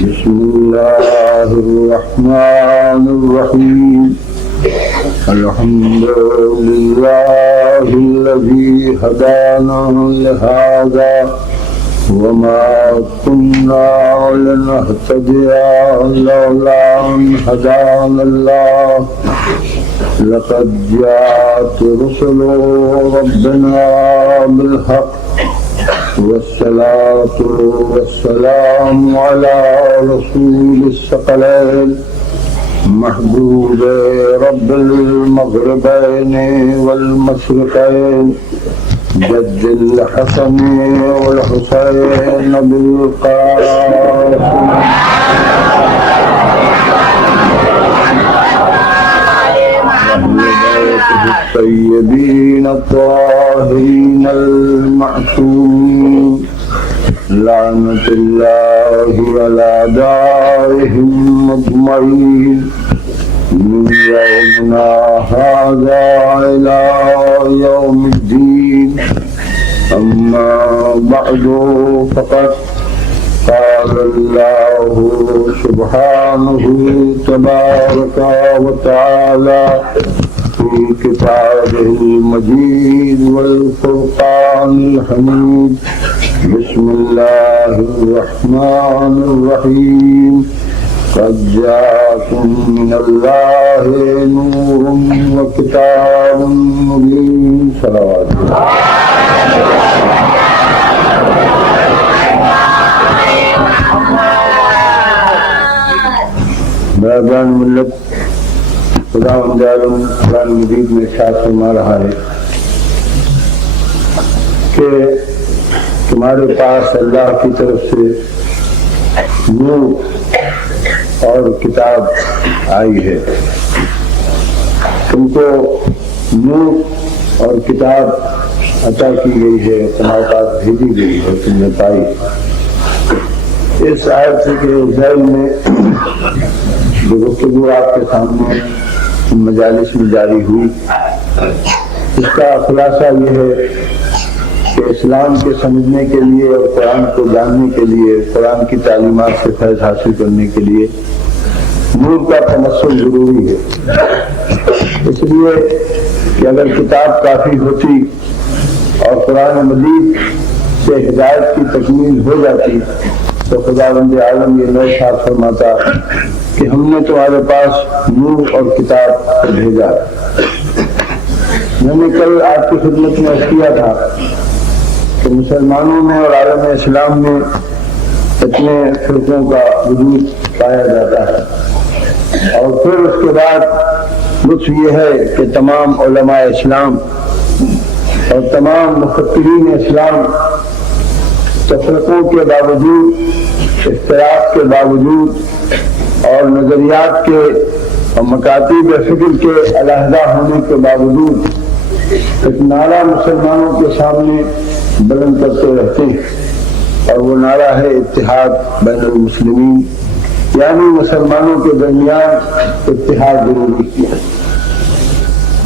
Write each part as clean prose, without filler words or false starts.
بسم الله الرحمن الرحيم الحمد لله الذي هدانا لهذا وما كنا لنهتدي لولا أن هدانا الله لقد جاءت رسل ربنا بالحق والصلاة والسلام على رسول الثقلين محبوب رب المغربين والمشرقين جد الحسن والحسين بالقاسم الطيبين الطاهرين المعصومين لعنة الله على أعدائهم أجمعين من يومنا هذا إلى يوم الدين. أما بعد فقد قال الله سبحانه تبارك وتعالى في كتابه المجيد والفرقان الحميد. بسم الله الرحمن الرحيم. قد جاءكم من الله نور وكتاب مبين. صلوات برادران ملت، خداوند عالم قرآن مجید میں ارشاد فرما رہا ہے کہ تمہارے پاس اللہ کی طرف سے نور اور کتاب آئی ہے. تم کو نور اور کتاب عطا کی گئی ہے، تمہارے پاس بھیجی گئی ہے، تم نے پائی. اس آیت سے کہ ذیل میں جو گفتگو آپ کے سامنے مجالس میں جاری ہوئی، اس کا خلاصہ یہ ہے کہ اسلام کے سمجھنے کے لیے اور قرآن کو جاننے کے لیے، قرآن کی تعلیمات سے فیض حاصل کرنے کے لیے نور کا تمثل ضروری ہے. اس لیے کہ اگر کتاب کافی ہوتی اور قرآن مجید سے ہدایت کی تکمیل ہو جاتی تو خداوند عالم یہ نو ارشاد فرماتا کہ ہم نے تمہارے پاس نور اور کتاب بھیجا. میں نے کل آپ کی خدمت میں عرض کیا تھا کہ مسلمانوں میں اور عالم اسلام میں اتنے فرقوں کا وجود پایا جاتا ہے، اور پھر اس کے بعد لطف یہ ہے کہ تمام علماء اسلام اور تمام مفکرین اسلام تفرقوں کے باوجود، اختلاف کے باوجود اور نظریات کے اور مکاتب فکر کے علیحدہ ہونے کے باوجود ایک نعرہ مسلمانوں کے سامنے بلند کرتے رہتے ہیں، اور وہ نعرہ ہے اتحاد بین المسلمین، یعنی مسلمانوں کے درمیان اتحاد ضروری ہے.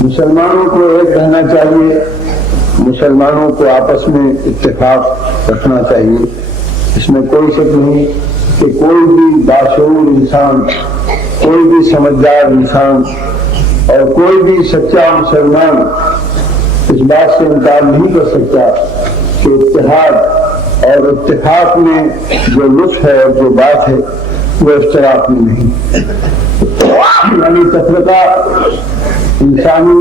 مسلمانوں کو ایک رہنا چاہیے، مسلمانوں کو آپس میں اتفاق رکھنا چاہیے. اس میں کوئی شک نہیں کہ کوئی بھی باشعور انسان، کوئی بھی سمجھدار انسان اور کوئی بھی سچا مسلمان اس بات سے انکار نہیں کر سکتا کہ اتحاد اور اتفاق میں جو لطف ہے اور جو بات ہے وہ افتراق میں نہیں. یعنی تفرقہ انسانی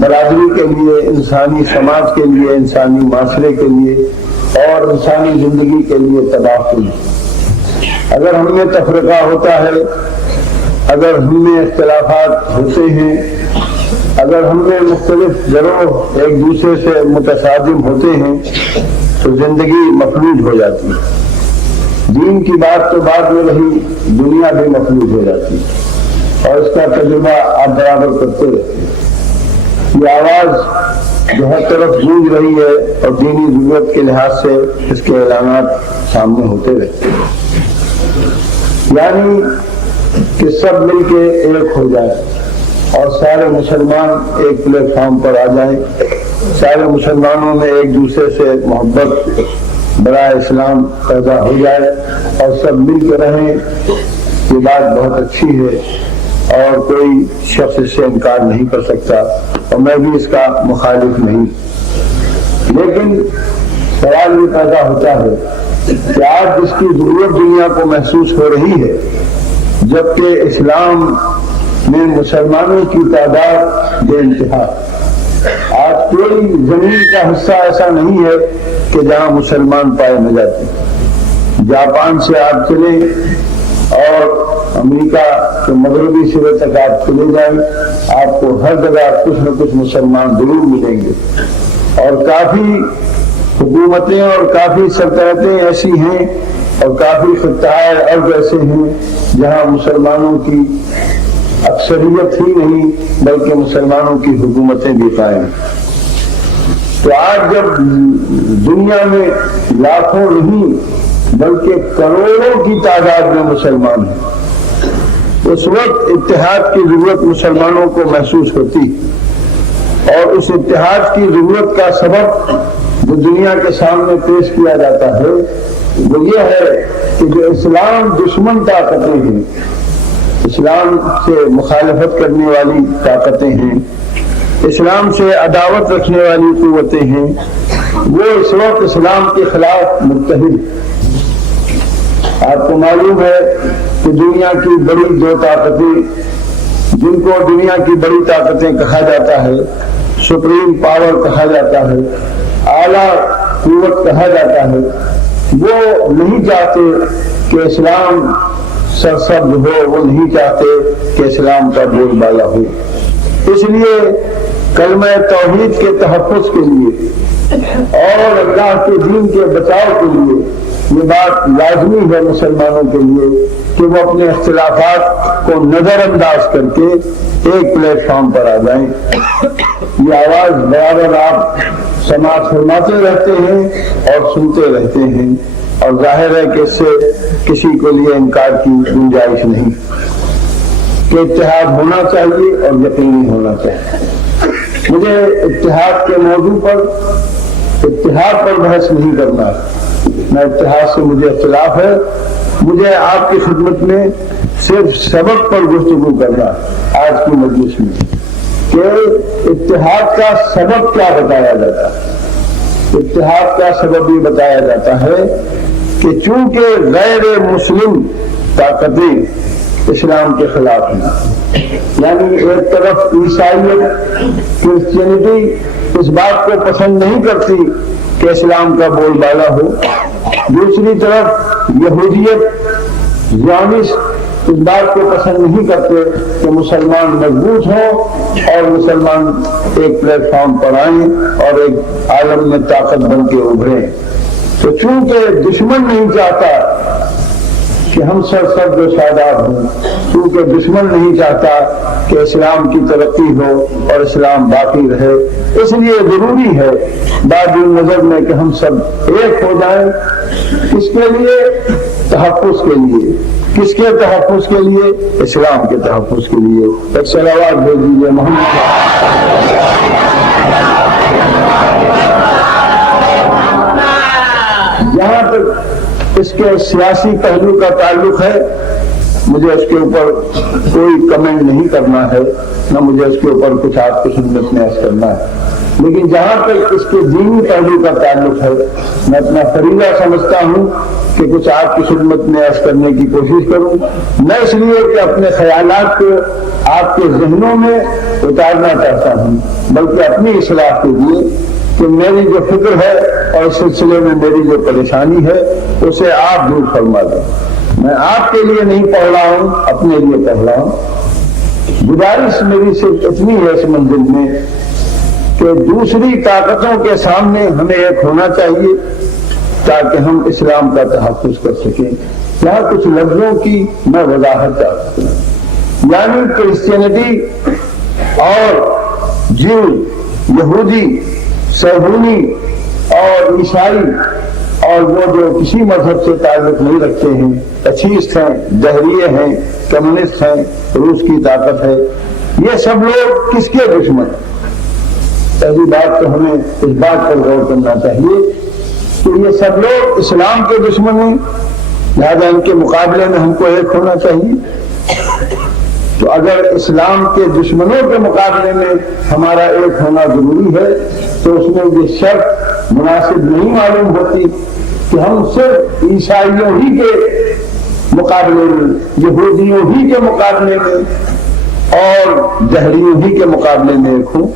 برادری کے لیے، انسانی سماج کے لیے، انسانی معاشرے کے لیے اور انسانی زندگی کے لیے تباہ ہوئی. اگر ہم میں تفرقہ ہوتا ہے، اگر ہم میں اختلافات ہوتے ہیں، اگر ہم میں مختلف گروہ ایک دوسرے سے متصادم ہوتے ہیں تو زندگی مفلوج ہو جاتی ہے. دین کی بات تو بعد میں رہی، دنیا بھی مفلوج ہو جاتی ہے، اور اس کا تجربہ آپ برابر کرتے رہتے ہیں. یہ آواز جو ہر طرف گونج رہی ہے اور دینی ضرورت کے لحاظ سے اس کے اعلانات سامنے ہوتے رہتے ہیں، یعنی کہ سب مل کے ایک ہو جائے اور سارے مسلمان ایک پلیٹ فارم پر آ جائیں، سارے مسلمانوں میں ایک دوسرے سے محبت بڑا اسلام پیدا ہو جائے اور سب مل کے رہیں، یہ بات بہت اچھی ہے اور کوئی شخص اس سے انکار نہیں کر سکتا اور میں بھی اس کا مخالف نہیں۔ لیکن سوال یہ پیدا ہوتا ہے کہ آج جس کی ضرورت دنیا کو محسوس ہو رہی ہے، جبکہ اسلام میں مسلمانوں کی تعداد بے انتہا، آج کوئی زمین کا حصہ ایسا نہیں ہے کہ جہاں مسلمان پائے نہ جاتے۔ جاپان سے آپ چلیں اور امریکہ کے مغربی سرے تک آپ چلے جائیں، آپ کو ہر جگہ کچھ نہ کچھ مسلمان ضرور ملیں گے، اور کافی حکومتیں اور کافی سلطنتیں ایسی ہیں اور کافی خطۂ ارض ایسے ہیں جہاں مسلمانوں کی اکثریت ہی نہیں بلکہ مسلمانوں کی حکومتیں بھی قائم۔ تو آج جب دنیا میں لاکھوں نہیں بلکہ کروڑوں کی تعداد میں مسلمان ہیں، اس وقت اتحاد کی ضرورت مسلمانوں کو محسوس ہوتی، اور اس اتحاد کی ضرورت کا سبب جو دنیا کے سامنے پیش کیا جاتا ہے وہ یہ ہے کہ جو اسلام دشمن طاقتیں ہیں، اسلام سے مخالفت کرنے والی طاقتیں ہیں، اسلام سے عداوت رکھنے والی قوتیں ہیں، وہ اس وقت اسلام کے خلاف متحد۔ آپ کو معلوم ہے کہ دنیا کی بڑی دو طاقتیں، جن کو دنیا کی بڑی طاقتیں کہا جاتا ہے، سپریم پاور کہا جاتا ہے، اعلیٰ قوت کہا جاتا ہے، وہ نہیں چاہتے کہ اسلام سرسبز ہو، وہ نہیں چاہتے کہ اسلام کا بول بالا ہو۔ اس لیے کلمہ توحید کے تحفظ کے لیے اور اللہ کے دین کے بچاؤ کے لیے یہ بات لازمی ہے مسلمانوں کے لیے کہ وہ اپنے اختلافات کو نظر انداز کر کے ایک پلیٹ فارم پر آ جائیں۔ یہ آواز برابر آپ سماعت فرماتے رہتے ہیں اور سنتے رہتے ہیں، اور ظاہر ہے کہ اس سے کسی کو لیے انکار کی گنجائش نہیں کہ اتحاد ہونا چاہیے اور یقینی ہونا چاہیے۔ مجھے اتحاد کے موضوع پر بحث نہیں کرنا، نہ اتحاد سے مجھے اختلاف ہے، مجھے آپ کی خدمت میں صرف سبب پر گفتگو کرنا آج کی مجلس میں کہ اتحاد کا سبب کیا بتایا جاتا ہے۔ اتحاد کا سبب یہ بتایا جاتا ہے کہ چونکہ غیر مسلم طاقتیں اسلام کے خلاف ہیں، یعنی ایک طرف عیسائیت کرسچینٹی اس بات کو پسند نہیں کرتی کہ اسلام کا بول بالا ہو، دوسری طرف یہودیت زیونسٹ اس بات کو پسند نہیں کرتے کہ مسلمان مضبوط ہوں اور مسلمان ایک پلیٹ فارم پر آئیں اور ایک عالم میں طاقت بن کے ابھریں۔ تو چونکہ دشمن نہیں چاہتا کہ ہم سرسبز و شاداب ہوں، کیونکہ دشمن نہیں چاہتا کہ اسلام کی ترقی ہو اور اسلام باقی رہے، اس لیے ضروری ہے بعد نظر میں کہ ہم سب ایک ہو جائیں۔ کس کے لیے؟ تحفظ کے لیے۔ کس کے تحفظ کے لیے؟ اسلام کے تحفظ کے لیے۔ ایک صلوات بھیج دیجیے محمد۔ جہاں تک اس کے سیاسی پہلو کا تعلق ہے، مجھے اس کے اوپر کوئی کمنٹ نہیں کرنا ہے، نہ مجھے اس کے اوپر کچھ آپ کی خدمت میں عرض کرنا ہے، لیکن جہاں تک اس کے دینی پہلو کا تعلق ہے میں اپنا فریضہ سمجھتا ہوں کہ کچھ آپ کی خدمت میں عرض کرنے کی کوشش کروں، نہ اس لیے کہ اپنے خیالات کو آپ کے ذہنوں میں اتارنا چاہتا ہوں بلکہ اپنی اصلاح کے لیے کہ میری جو فکر ہے اور اس سلسلے میں میری جو پریشانی ہے اسے آپ دور فرما دیں۔ میں آپ کے لیے نہیں پڑھ رہا ہوں، اپنے لیے پڑھ رہا ہوں۔ گزارش میری صرف اتنی ہے اس منزل میں کہ دوسری طاقتوں کے سامنے ہمیں ایک ہونا چاہیے تاکہ ہم اسلام کا تحفظ کر سکیں۔ یہاں کچھ لفظوں کی میں وضاحت چاہتا ہوں، یعنی کرسچینٹی اور جیو، یہودی، صہیونی اور عیسائی اور وہ جو کسی مذہب سے تعلق نہیں رکھتے ہیں، ایتھیسٹ ہیں، دہریے ہیں، کمیونسٹ ہیں، روس کی طاقت ہے، یہ سب لوگ کس کے دشمن ہیں؟ پہلی بات تو ہمیں اس بات پر غور کرنا چاہیے کہ یہ سب لوگ اسلام کے دشمن ہیں، لہذا ان کے مقابلے میں ہم کو ایک ہونا چاہیے۔ تو اگر اسلام کے دشمنوں کے مقابلے میں ہمارا ایک ہونا ضروری ہے تو اس میں یہ شرط مناسب نہیں معلوم ہوتی کہ ہم صرف عیسائیوں ہی کے مقابلے میں، یہودیوں ہی کے مقابلے میں اور دہریوں ہی کے مقابلے میں ایک ہوں۔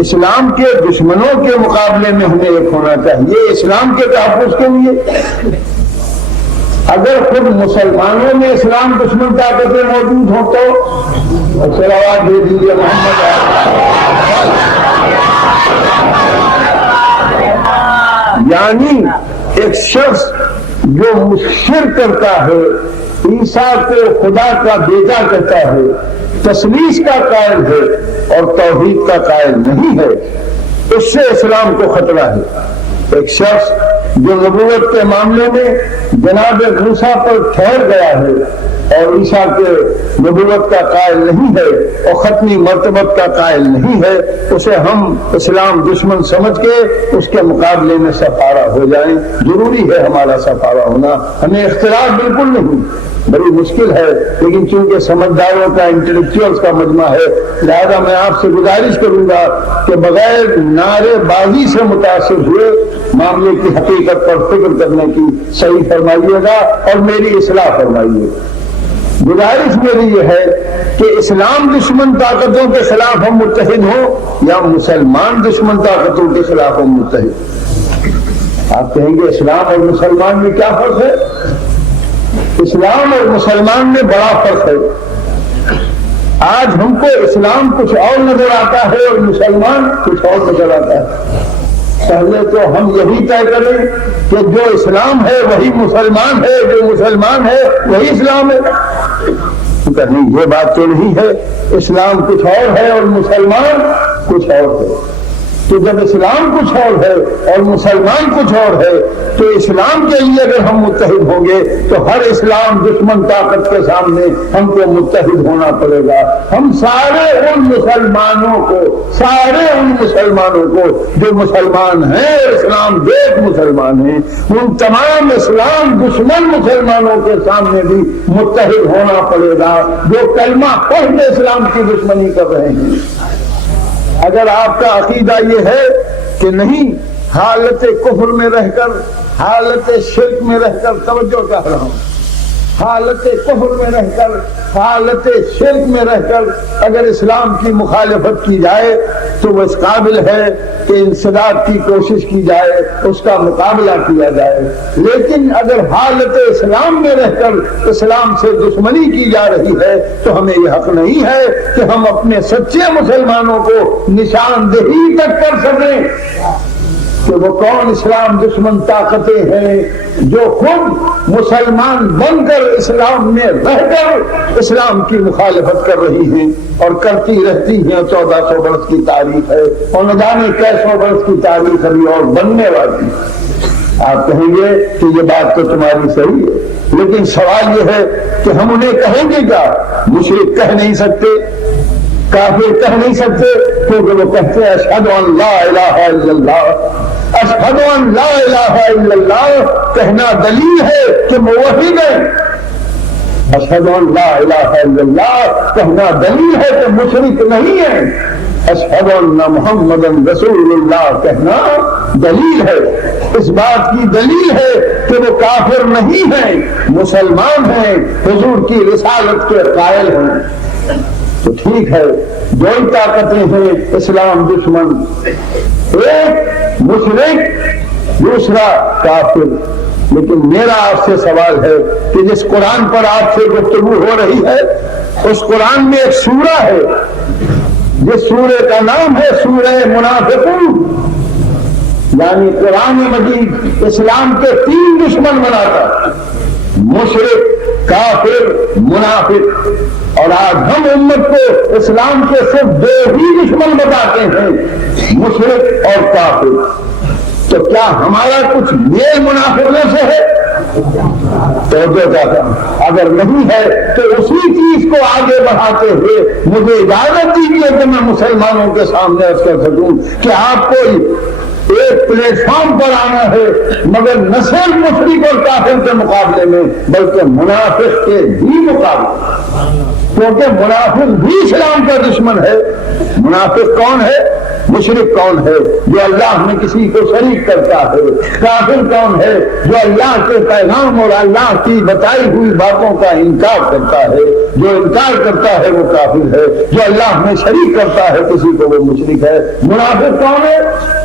اسلام کے دشمنوں کے مقابلے میں ہمیں ایک ہونا چاہیے اسلام کے تحفظ کے لیے۔ اگر خود مسلمانوں میں اسلام دشمن طاقتیں موجود ہوں تو آواز دے دیجیے محمد۔ یعنی ایک شخص جو شرک کرتا ہے، عیسیٰ کو خدا کا بیٹا کہتا ہے، تثلیث کا قائل ہے اور توحید کا قائل نہیں ہے، اس سے اسلام کو خطرہ ہے۔ ایک شخص جو نبوت کے معاملے میں جناب موسیٰ پر ٹھہر گیا ہے اور عیسیٰ کے نبوت کا قائل نہیں ہے اور ختمی مرتبت کا قائل نہیں ہے، اسے ہم اسلام دشمن سمجھ کے اس کے مقابلے میں سفارہ ہو جائیں۔ ضروری ہے ہمارا سفارہ ہونا، ہمیں اختلاف بالکل نہیں، بڑی مشکل ہے، لیکن چونکہ سمجھداروں کا انٹلیکچوئلز کا مجمع ہے، لہذا میں آپ سے گزارش کروں گا کہ بغیر نعرے بازی سے متاثر ہوئے معاملے کی حقیقت پر فکر کرنے کی صحیح فرمائیے گا اور میری اصلاح فرمائیے۔ گزارش میری یہ ہے کہ اسلام دشمن طاقتوں کے خلاف ہم متحد ہوں یا مسلمان دشمن طاقتوں کے خلاف ہم متحد۔ آپ کہیں گے اسلام اور مسلمان میں کیا فرق ہے؟ اسلام اور مسلمان میں بڑا فرق ہے۔ آج ہم کو اسلام کچھ اور نظر آتا ہے اور مسلمان کچھ اور نظر آتا ہے۔ پہلے تو ہم یہی طے کریں کہ جو اسلام ہے وہی مسلمان ہے، جو مسلمان ہے وہی اسلام ہے۔ نہیں، یہ بات تو نہیں ہے، اسلام کچھ اور ہے اور مسلمان کچھ اور ہے۔ تو جب اسلام کچھ اور ہے اور مسلمان کچھ اور ہے تو اسلام کے لیے اگر ہم متحد ہوں گے تو ہر اسلام دشمن طاقت کے سامنے ہم کو متحد ہونا پڑے گا۔ ہم سارے ان مسلمانوں کو جو مسلمان ہیں، اسلام دیکھ مسلمان ہیں، ان تمام اسلام دشمن مسلمانوں کے سامنے بھی متحد ہونا پڑے گا جو کلمہ پڑھ کے اسلام کی دشمنی کر رہے ہیں۔ اگر آپ کا عقیدہ یہ ہے کہ نہیں، حالت کفر میں رہ کر، حالت شرک میں رہ کر، توجہ کر رہا ہوں، حالت کفر میں رہ کر، حالت شرک میں رہ کر اگر اسلام کی مخالفت کی جائے تو وہ اس قابل ہے کہ انسداد کی کوشش کی جائے، اس کا مقابلہ کیا جائے۔ لیکن اگر حالت اسلام میں رہ کر اسلام سے دشمنی کی جا رہی ہے تو ہمیں یہ حق نہیں ہے کہ ہم اپنے سچے مسلمانوں کو نشاندہی تک کر سکیں کہ وہ کون اسلام دشمن طاقتیں ہیں جو خود مسلمان بن کر اسلام میں رہ کر اسلام کی مخالفت کر رہی ہیں اور کرتی رہتی ہیں۔ 1400 برس کی تاریخ ہے اور نہ جانے کیسوں برس کی تاریخ ابھی اور بننے والی۔ آپ کہیں گے کہ یہ بات تو تمہاری صحیح ہے، لیکن سوال یہ ہے کہ ہم انہیں کہیں گے کیا؟ مشرک کہہ نہیں سکتے، کافر کہہ نہیں سکتے، کیونکہ وہ کہتے ہیں اشہد ان لا الہ الا اللہ۔ اشہد ان لا الہ الا اللہ کہنا دلیل ہے کہ موحد ہے، اشہد ان لا الہ الا اللہ کہنا دلیل ہے کہ مشرک نہیں ہے، اشہد ان محمد رسول اللہ کہنا دلیل ہے۔ اس بات کی دلیل ہے کہ وہ کافر نہیں ہیں، مسلمان ہیں، حضور کی رسالت کے قائل ہیں۔ تو ٹھیک ہے، دو ہی طاقتیں ہیں اسلام دشمن، ایک مشرک، دوسرا کافر۔ لیکن میرا آپ سے سوال ہے کہ جس قرآن پر آپ سے گفتگو ہو رہی ہے اس قرآن میں ایک سورہ ہے جس سورے کا نام ہے سورہ منافقون، یعنی قرآن مجید اسلام کے 3 دشمن بناتا، مشرک، کافر، منافق، اور آج ہم امت کو اسلام کے صرف 2 ہی دشمن بتاتے ہیں، مشرک اور کافر۔ تو کیا ہمارا کچھ میل منافقوں سے ہے؟ اگر نہیں ہے تو اسی چیز کو آگے بڑھاتے ہوئے مجھے اجازت دیجیے کہ میں مسلمانوں کے سامنے عرض کر سکوں کہ آپ کوئی ایک پلیٹ فارم پر آنا ہے، مگر نہ صرف مشرک اور کافر کے مقابلے میں بلکہ منافق کے بھی مقابلے، کیونکہ منافق بھی اسلام کا دشمن ہے۔ منافق کون ہے؟ مشرک کون ہے؟ جو اللہ میں کسی کو شریک کرتا ہے۔ کافر کون ہے؟ جو اللہ کے پیغام اور اللہ کی بتائی ہوئی باتوں کا انکار کرتا ہے۔ جو انکار کرتا ہے وہ کافر ہے، جو اللہ میں شریک کرتا ہے کسی کو وہ مشرک ہے۔ منافق کون ہے؟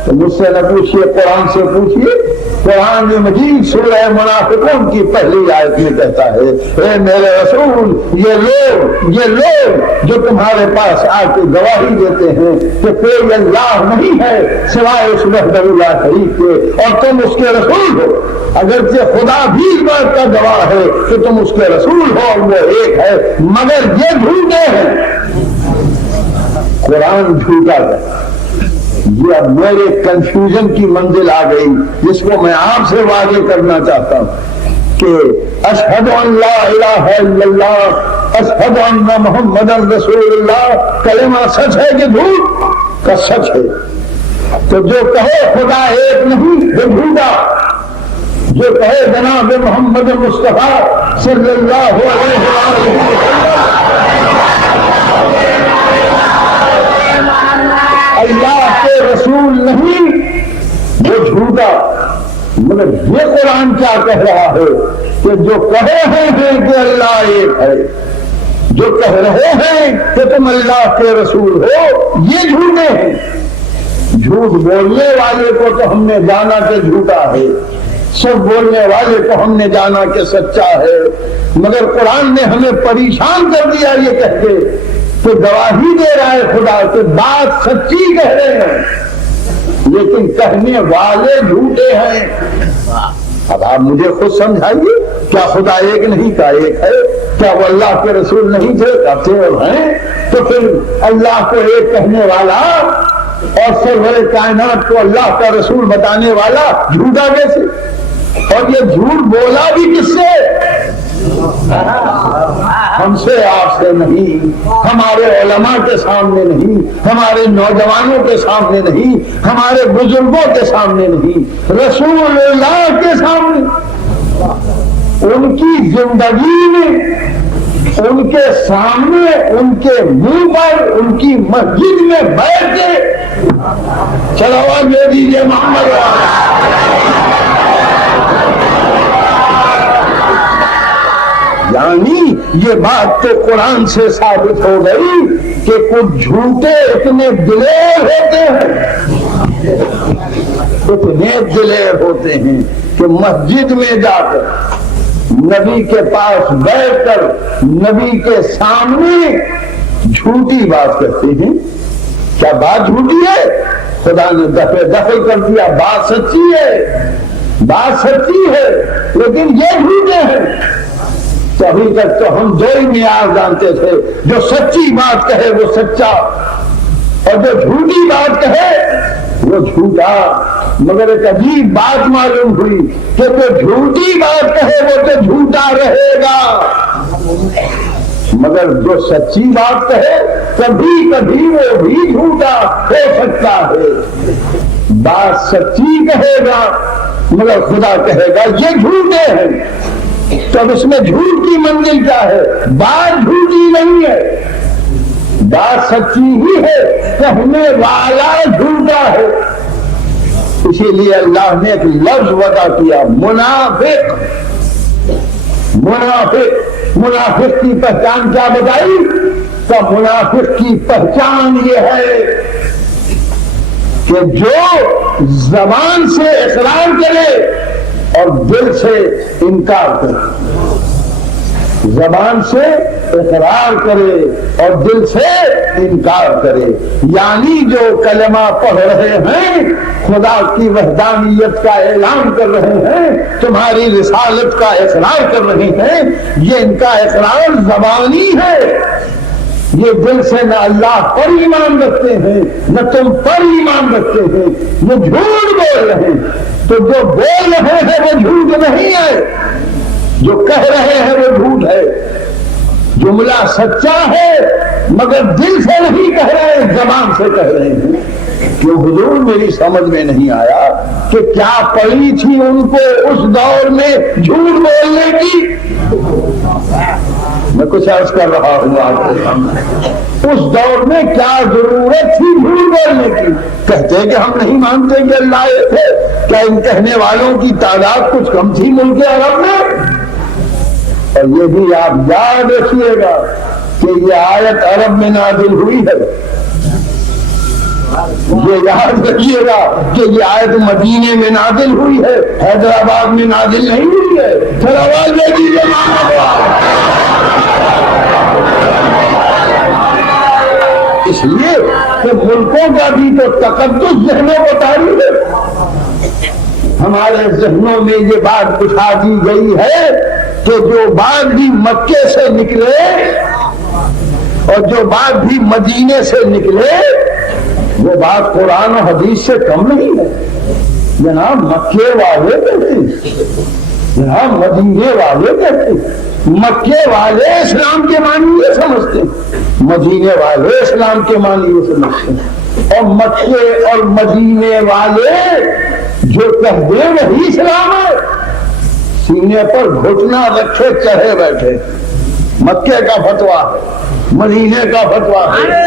تو مجھ سے نہ پوچھیے، قرآن سے پوچھیے۔ قرآن مجید سورہ منافقون کی پہلی آیت میں کہتا ہے، اے میرے رسول، یہ لوگ جو تمہارے پاس آ کے گواہی دیتے ہیں کہ کوئی اللہ نہیں ہے سوائے اس وحدہ لا شریک کے اور تم اس کے رسول ہو، اگرچہ خدا بھی اس بات کا گواہ ہے کہ تم اس کے رسول ہو اور وہ ایک ہے، مگر یہ جھوٹے ہیں۔ قرآن جھوٹا ہے۔ یہ اب میرے کنفیوژن کی منزل آ گئی جس کو میں آپ سے واضح کرنا چاہتا ہوں کہ اشہد ان لا الہ الا اللہ، اشہد ان محمد رسول اللہ کلمہ سچ ہے کہ جھوٹ؟ کا سچ ہے۔ تو جو کہے خدا ایک نہیں وہ جھوٹا، جو کہے جناب محمد مصطفیٰ صلی اللہ علیہ وسلم اللہ کے رسول نہیں وہ جھوٹا۔ مگر یہ قرآن کیا کہہ رہا ہے کہ جو کہے ہیں کہ اللہ ایک ہے، جو کہہ رہے ہیں کہ تم اللہ کے رسول ہو، یہ جھوٹے ہیں۔ جھوٹ بولنے والے کو تو ہم نے جانا کہ جھوٹا ہے، سب بولنے والے کو ہم نے جانا کہ سچا ہے، مگر قرآن نے ہمیں پریشان کر دیا یہ کہہ کے کہ گواہی دے رہا ہے خدا کہ بات سچی کہہ رہے ہیں لیکن کہنے والے جھوٹے ہیں۔ اب آپ مجھے خود سمجھائیے، کیا خدا ایک نہیں کا ایک ہے؟ کیا وہ اللہ کے رسول نہیں تھے؟ اب تھے اور ہیں۔ تو پھر اللہ کو ایک کہنے والا اور سرور کائنات کو اللہ کا رسول بتانے والا جھوٹا کیسے؟ اور یہ جھوٹ بولا بھی کس سے؟ ہم سے، آپ سے نہیں، ہمارے علماء کے سامنے نہیں، ہمارے نوجوانوں کے سامنے نہیں، ہمارے بزرگوں کے سامنے نہیں، رسول اللہ کے سامنے، ان کی زندگی میں، ان کے سامنے، ان کے منہ پر، ان کی مسجد میں بیٹھ کے صلوات دے دیجیے محمد۔ یعنی یہ بات تو قرآن سے ثابت ہو گئی کہ کچھ جھوٹے اتنے دلیر ہوتے ہیں، اتنے دلیر ہوتے ہیں کہ مسجد میں جا کر نبی کے پاس بیٹھ کر نبی کے سامنے جھوٹی بات کرتے ہیں۔ کیا بات جھوٹی ہے؟ خدا نے دخل کر دیا، بات سچی ہے، بات سچی ہے، لیکن یہ جھوٹے ہیں۔ تو ابھی تک تو ہم دو ہی معیار جانتے تھے، جو سچی بات کہے وہ سچا اور جو جھوٹی بات کہے وہ جھوٹا۔ مگر ایک عجیب بات معلوم ہوئی کہ جو جھوٹی بات کہے وہ تو جھوٹا رہے گا، مگر جو سچی بات کہے کبھی کبھی وہ بھی جھوٹا ہو سکتا ہے۔ بات سچی کہے گا مگر خدا کہے گا یہ جھوٹے ہیں۔ تو اب اس میں جھوٹ کی منزل کیا ہے؟ بات جھوٹی نہیں ہے، بات سچی ہی ہے، کہنے والا جھوٹا ہے۔ اسی لیے اللہ نے ایک لفظ وضع کیا، منافق۔ منافق، منافق کی پہچان کیا بتائی؟ تو منافق کی پہچان یہ ہے کہ جو زبان سے اقرار کرے اور دل سے انکار کرے، زبان سے اقرار کرے اور دل سے انکار کرے۔ یعنی جو کلمہ پڑھ رہے ہیں، خدا کی وحدانیت کا اعلان کر رہے ہیں، تمہاری رسالت کا اقرار کر رہے ہیں، یہ ان کا اقرار زبانی ہے، یہ دل سے نہ اللہ پر ایمان رکھتے ہیں نہ تم پر ایمان رکھتے ہیں، یہ جھوٹ بول رہے ہیں۔ تو جو بول رہے ہیں وہ جھوٹ نہیں ہے، جو کہہ رہے ہیں وہ جھوٹ ہے، جملہ سچا ہے مگر دل سے نہیں کہہ رہے، زبان سے کہہ رہے ہیں کہ حضور میری سمجھ میں نہیں آیا کہ کیا پڑی تھی ان کو اس دور میں جھوٹ بولنے کی. میں کچھ عرض کر رہا ہوں آپ کے سامنے، اس دور میں کیا ضرورت تھی جھوٹ بولنے کی؟ کہتے کہ ہم نہیں مانتے کہ اللہ ایک ہے. کیا ان کہنے والوں کی تعداد کچھ کم تھی ملک عرب میں؟ اور یہ بھی آپ یاد رکھیے گا کہ یہ آیت عرب میں نازل ہوئی ہے. یہ یاد رکھیے گا کہ یہ آیت مدینے میں نازل ہوئی ہے، حیدرآباد میں نازل نہیں ہوئی ہے. پھر آواز دے دیجیے اس لیے کہ ملکوں کا بھی تو تقدس ذہنوں کو تاریخ ہے. ہمارے ذہنوں میں یہ بات بٹھا دی گئی ہے کہ جو بات بھی مکے سے نکلے اور جو بات بھی مدینے سے نکلے وہ بات قرآن و حدیث سے کم نہیں ہے. جناب مکے والے کہتے ہیں، جناب مدینے والے کہتے ہیں. مکے والے اسلام کے معنی یہ سمجھتے ہیں، مدینے والے اسلام کے معنی یہ سمجھتے ہیں. اور مکے اور مدینے والے جو کہہ دے وہی اسلام ہے. سینے پر گھٹنا رکھے چڑھے بیٹھے، مکے کا فتویٰ ہے، مدینے کا فتویٰ ہے.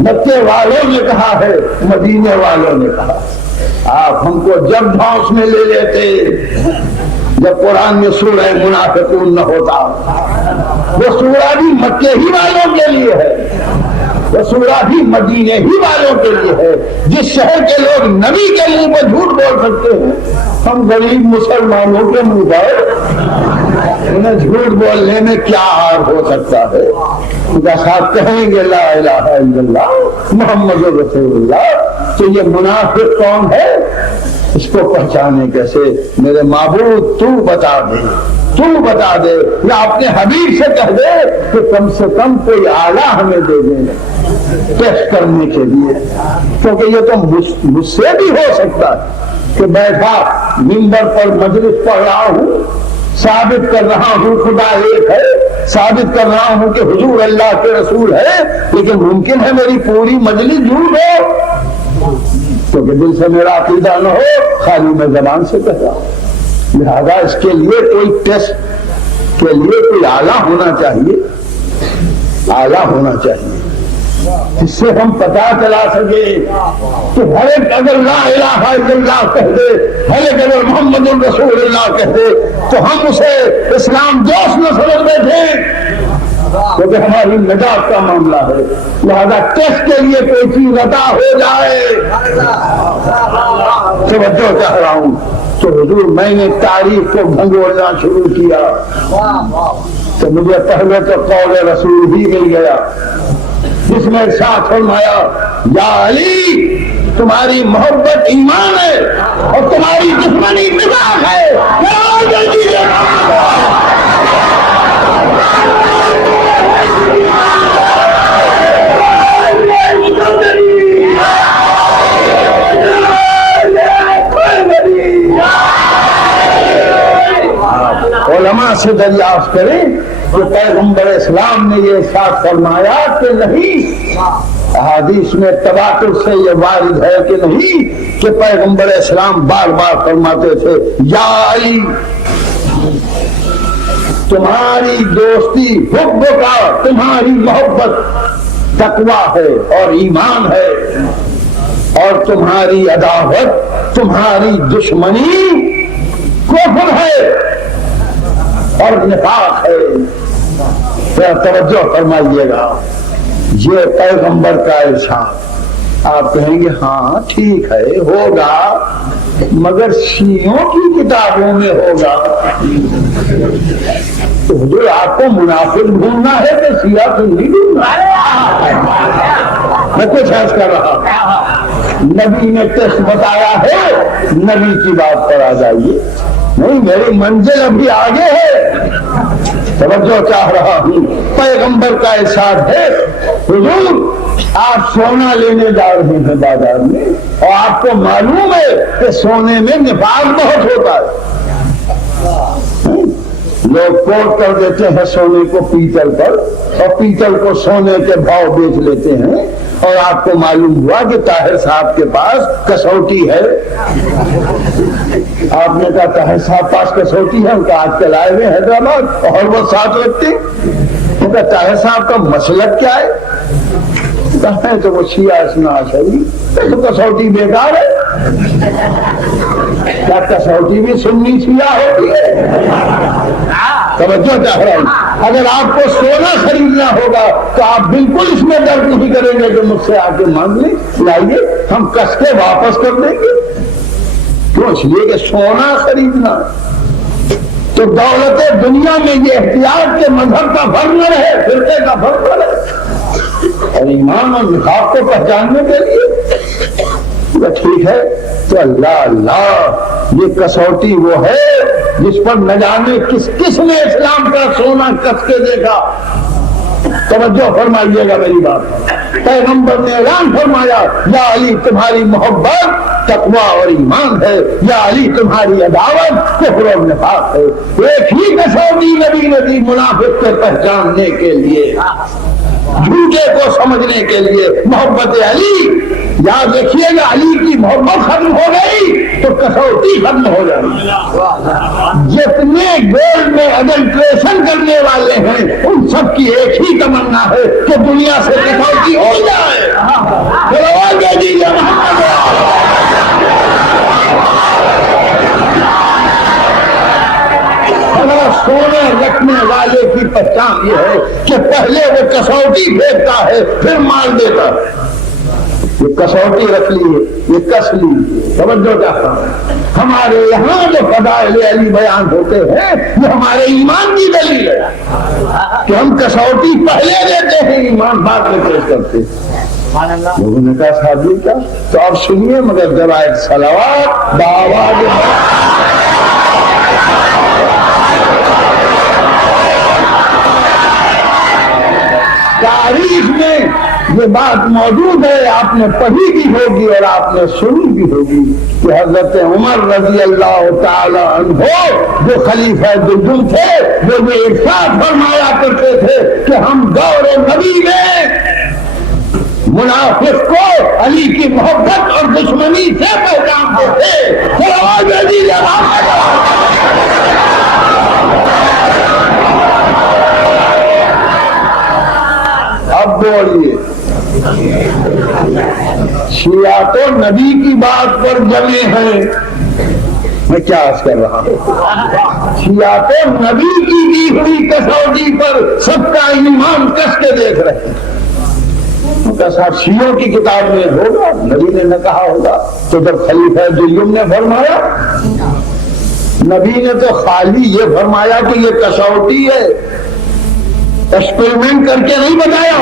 مکے والوں نے کہا ہے، مدینے والوں نے کہا. آپ ہم کو جب دھانس میں لے لیتے جب قرآن میں سورہ منافقون نہ ہوتا. وہ سورہ بھی مکے ہی والوں کے لیے ہے، وہ سورہ بھی مدینے ہی والوں کے لیے ہے. جس شہر کے لوگ نبی کے منہ پر جھوٹ بول سکتے ہیں، ہم غریب مسلمانوں کے منہ پر انہیں جھوٹ بولنے میں کیا عار ہو سکتا ہے؟ خدا صاحب کہیں گے لا الہ الا اللہ محمد رسول اللہ. تو یہ منافق کون ہے؟ اس کو پہچانے کیسے؟ میرے معبود تو بتا دے، تو بتا دے، یا اپنے حبیب سے کہہ دے کہ کم سے کم کوئی آلہ ہمیں دے دیں ٹیسٹ کرنے کے لیے. کیونکہ یہ تو مجھ سے بھی ہو سکتا ہے کہ بیٹھا منبر پر مجلس پڑھ رہا ہوں، ثابت کر رہا ہوں خدا ایک ہے، ثابت کر رہا ہوں کہ حضور اللہ کے رسول ہے، لیکن ممکن ہے میری پوری مجلس جھوٹ ہو کیونکہ دل سے میرا عقیدہ نہ ہو، خالی میں زبان سے کہہ رہا ہوں. لہذا اس کے لیے کوئی ٹیسٹ کے لیے کوئی آلہ ہونا چاہیے، آلہ ہونا چاہیے جس سے ہم پتا چلا سکے کہ ہر ایک اگر لا الہ الا اللہ کہہ دے، ہر ایک اگر محمد الرسول اللہ کہہ دے تو ہم اسے اسلام دوست نہ سمجھ بیٹھے، کیونکہ ہماری نجات کا معاملہ ہے. لہذا ٹیسٹ کے لیے کوئی چیز عطا ہو جائے. توجہ چاہ رہا ہوں تو حضور میں نے تاریخ کو بھنگورنا شروع کیا تو مجھے پہلے تو قول رسول ہی مل گیا جس میں ارشاد فرمایا یا علی تمہاری محبت ایمان ہے اور تمہاری دشمنی نفاق ہے. علماء سے دریافت کریں کہ پیغمبر اسلام نے یہ ارشاد فرمایا کہ نہیں. احادیث میں تواتر سے یہ وارد ہے کہ نہیں کہ پیغمبر اسلام بار بار فرماتے تھے یا علی تمہاری دوستی حب کا، تمہاری محبت تقویٰ ہے اور ایمان ہے، اور تمہاری عداوت، تمہاری دشمنی کفر ہے اور نفاق ہے. توجہ فرمائیے گا، یہ پیغمبر کا ارشاد. آپ کہیں گے ہاں ٹھیک ہے ہوگا مگر شیعوں کی کتابوں میں ہوگا. تو حضور آپ کو منافق ڈھونڈنا ہے کہ شیعہ تو نہیں ڈھونڈنا ہے. میں کچھ عرض کر رہا، نبی نے ٹیسٹ بتایا ہے، نبی کی بات پر آ جائیے. نہیں میری منزل ابھی آگے ہے. توجہ چاہ رہا ہوں، پیغمبر کا ارشاد ہے حضور آپ سونا لینے جا رہے ہیں بازار میں اور آپ کو معلوم ہے کہ سونے میں نفاق بہت ہوتا ہے، لوگ کوٹ کر دیتے ہیں سونے کو پیتل پر اور پیتل کو سونے کے بھاؤ بیچ لیتے ہیں، اور آپ کو معلوم ہوا کہ طاہر صاحب کے پاس کسوٹی ہے۔ آپ نے کہا طاہر صاحب پاس کسوٹی ہے؟ ان کا آج کل آئے ہوئے حیدرآباد اور وہ ساتھ رکھتے ہیں۔ ان کا طاہر صاحب کا مسلک کیا ہے؟ کہتے ہیں تو وہ شیعہ اسنا عشری، تو کسوٹی بیکار ہے۔ کیا کسوٹی بھی سنی شیعہ ہوتی ہے؟ توجہ چاہیے۔ اگر آپ کو سونا خریدنا ہوگا تو آپ بالکل اس میں درد نہیں کریں گے کہ مجھ سے آ کے مانگ لیں، لائیے ہم کس کے واپس کر دیں گے۔ کیوں؟ اس لیے کہ سونا خریدنا تو دولت دنیا میں یہ احتیاط کے مذہب کا فرق نہ رہے، فرقے کا فرق نہ رہے، اور ایمان اور نفاق کو پہچاننے کے لیے ٹھیک ہے۔ تو اللہ یہ کسوٹی وہ ہے جس پر نہ جانے کس کس نے اسلام کا سونا کس کے دیکھا۔ توجہ فرمائیے گا میری بات۔ پیغمبر نے اعلان فرمایا یا علی تمہاری محبت تقویٰ اور ایمان ہے، یا علی تمہاری عداوت کفر اور نفاق ہے۔ ایک ہی کسوٹی نبی نے دی منافق کو پہچاننے کے لیے، جھوٹے کو سمجھنے کے لیے، محبت علی۔ یاد رکھیے گا علی کی محبت ختم ہو گئی تو کسوٹی ختم ہو جائے گی۔ جتنے گولڈ میں ایڈلٹریشن کرنے والے ہیں ان سب کی ایک ہی تمنا ہے کہ دنیا سے کسوٹی ہو جائے۔ سونے رکھنے والے کی پہچان یہ ہے کہ پہلے وہ کسوٹی پھینکتا ہے پھر مال دیتا ہے۔ یہ کسوٹی رکھ لیے، یہ کس لی، توجہ چاہتا ہوں۔ ہمارے یہاں جو فضائل علی بیان ہوتے ہیں یہ ہمارے ایمان کی دلیل ہے کہ ہم کسوٹی پہلے دیتے ہیں، ایمان بعد میں پیش کرتے ہیں۔ لوگوں نے کہا صاحب جی کیا؟ تو آپ سنیے مگر جوائد صلوات بآواز تاریخ میں یہ بات موجود ہے، آپ نے پڑھی بھی ہوگی اور آپ نے سنی بھی ہوگی کہ حضرت عمر رضی اللہ تعالی عنہ جو خلیفہ دوم تھے وہ یہ ارشاد فرمایا کرتے تھے کہ ہم دور نبی میں منافق کو علی کی محبت اور دشمنی سے پہچانتے تھے۔ اب بولیے، شیعہ تو نبی کی بات پر جمے ہیں، میں کیا عرض کر رہا ہوں، شیعہ تو نبی کی دی ہوئی کسوٹی پر سب کا ایمان کس کے دیکھ رہے ہیں۔ صاحب شیعوں کی کتاب میں ہوگا، نبی نے نہ کہا ہوگا تو جب خلیفہ دوم نے فرمایا، نبی نے تو خالی یہ فرمایا کہ یہ کسوٹی ہے، ایکسپریمنٹ کر کے نہیں بتایا۔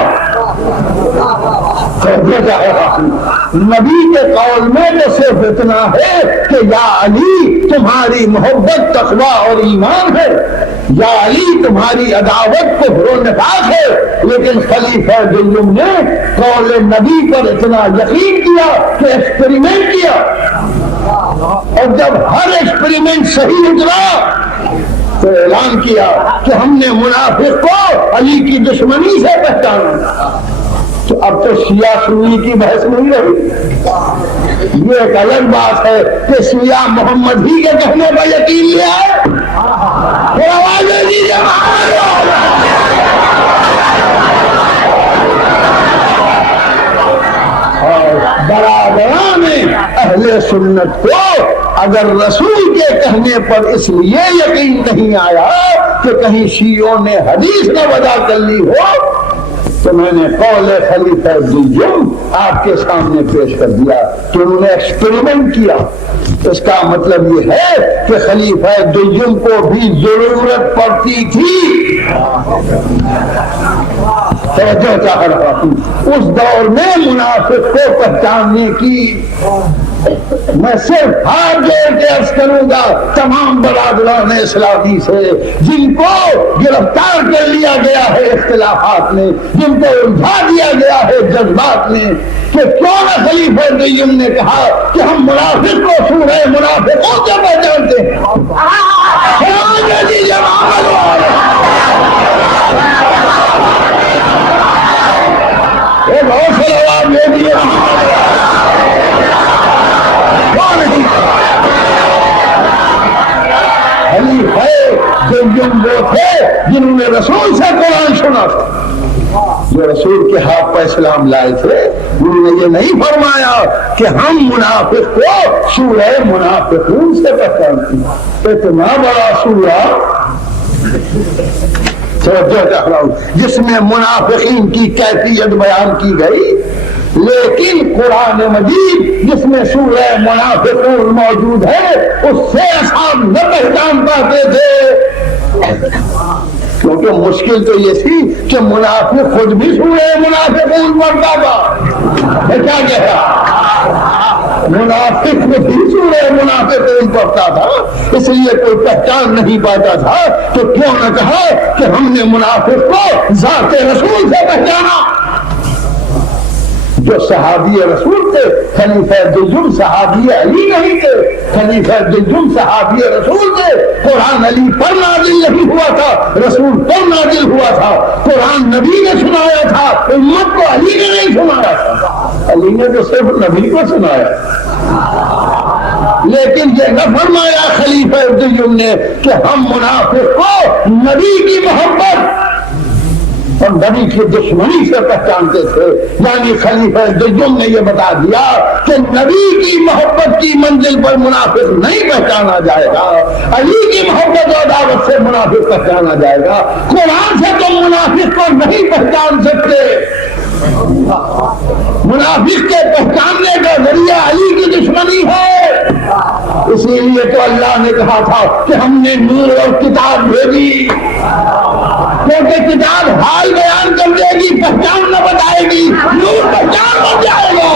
نبی کے قول میں تو صرف اتنا ہے کہ یا علی تمہاری محبت تقویٰ اور ایمان ہے، یا علی تمہاری عداوت کفر و نفاق ہے، لیکن خلیفہ دوم نے قول نبی پر اتنا یقین کیا کہ ایکسپریمنٹ کیا، اور جب ہر ایکسپریمنٹ صحیح اترا تو اعلان کیا کہ ہم نے منافق کو علی کی دشمنی سے پہچانا۔ تو اب تو شیعہ سنی کی بحث نہیں رہی، یہ ایک الگ بات ہے کہ شیعہ محمد ہی کے کہنے پر یقین لیا ہے۔ برادران اہل سنت کو اگر رسول کے کہنے پر اس لیے یقین نہیں آیا کہ کہیں شیعوں نے حدیث نہ وضع کر لی ہو تو میں نے قول خلیفہ دوم آپ کے سامنے پیش کر دیا کہ انہوں نے ایکسپریمنٹ کیا۔ اس کا مطلب یہ ہے کہ خلیفہ دوم کو بھی ضرورت پڑتی تھی، توجہ چاہ رہا ہوں، اس دور میں منافق کو پہچاننے کی۔ میں صرف ہاتھ جوڑ کے عرض کروں گا تمام برادران اسلامی سے جن کو گرفتار کر لیا گیا ہے اختلافات نے، جن کو الجھا دیا گیا ہے جذبات نے، کہ کیوں نہ خلیفہ قیوم نے کہا کہ ہم منافق کو سورہ منافقوں سے پہچانتے ہیں۔ ایک اور سوال لے لیے خلیفہ قیوم وہ تھے جنہوں نے رسول سے قرآن سنا تھا، جو رسول کے ہاتھ پر اسلام لائے تھے، انہوں نے یہ نہیں فرمایا کہ ہم منافق کو سورہ منافقون سے پہچانتے ہیں۔ اتنا بڑا سورہ جس میں منافقین کی کیفیت بیان کی گئی، لیکن قرآن مجید جس میں سورہ منافقون موجود ہے اس سے اصحاب نہ پہچان پاتے تھے، کیونکہ مشکل تو یہ تھی کہ منافق خود بھی سورہ منافقون پڑھتا تھا۔ کیا کہا؟ منافق خود بھی سورہ منافقون پڑھتا تھا، اس لیے کوئی پہچان نہیں پاتا تھا، تو کیوں نہ کہا کہ ہم نے منافق کو ذات رسول سے پہچانا۔ جو صحابی رسول تھے، خلیفہ دوم صحابی علی نہیں تھے، خلیفہ دوم صحابی رسول تھے۔ قرآن علی پر نازل نہیں ہوا تھا، رسول پر نازل ہوا تھا۔ قرآن نبی نے سنایا تھا، امت کو علی نے نہیں سنایا تھا، علی نے تو صرف نبی کو سنایا، لیکن یہ نہ فرمایا خلیفہ دوم نے کہ ہم منافق کو نبی کی محبت اور نبی کی دشمنی سے پہچانتے تھے۔ یعنی خلیفہ دوم نے یہ بتا دیا کہ نبی کی محبت کی منزل پر منافق نہیں پہچانا جائے گا، علی کی محبت اور دعوت سے منافق پہچانا جائے گا۔ قرآن سے تم منافق کو نہیں پہچان سکتے، منافق کے پہچاننے کا ذریعہ علی کی دشمنی ہے۔ اسی لیے تو اللہ نے کہا تھا کہ ہم نے نور اور کتاب بھیجی، کیونکہ کتاب حال بیان کر دے گی، پہچان نہ بتائے گی، نور پہچان بن جائے گا۔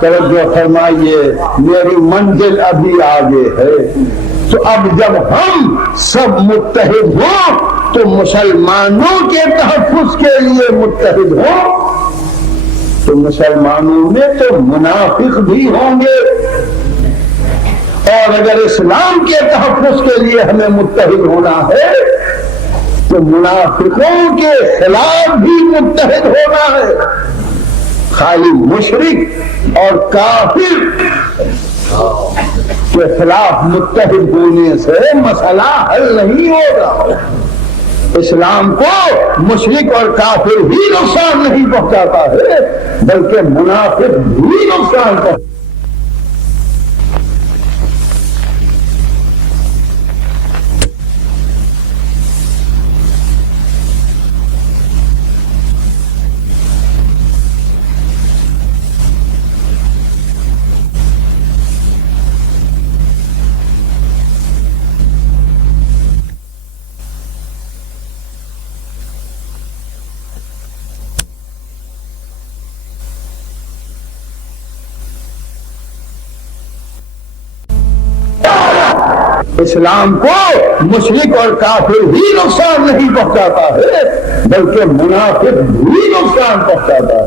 توجہ فرمائیے، میری منزل ابھی آگے ہے، تو اب جب ہم سب متحد ہوں تو مسلمانوں کے تحفظ کے لیے متحد ہوں، تو مسلمانوں میں تو منافق بھی ہوں گے، اور اگر اسلام کے تحفظ کے لیے ہمیں متحد ہونا ہے تو منافقوں کے خلاف بھی متحد ہونا ہے۔ خالی مشرک اور کافر کے خلاف متحد ہونے سے مسئلہ حل نہیں ہوگا۔ اسلام کو مشرک اور کافر ہی نقصان نہیں پہنچاتا ہے، بلکہ منافق بھی نقصان پہنچاتا ہے۔ اسلام کو مشرک اور کافر ہی نقصان نہیں پہنچاتا ہے، بلکہ منافق بھی نقصان پہنچاتا ہے،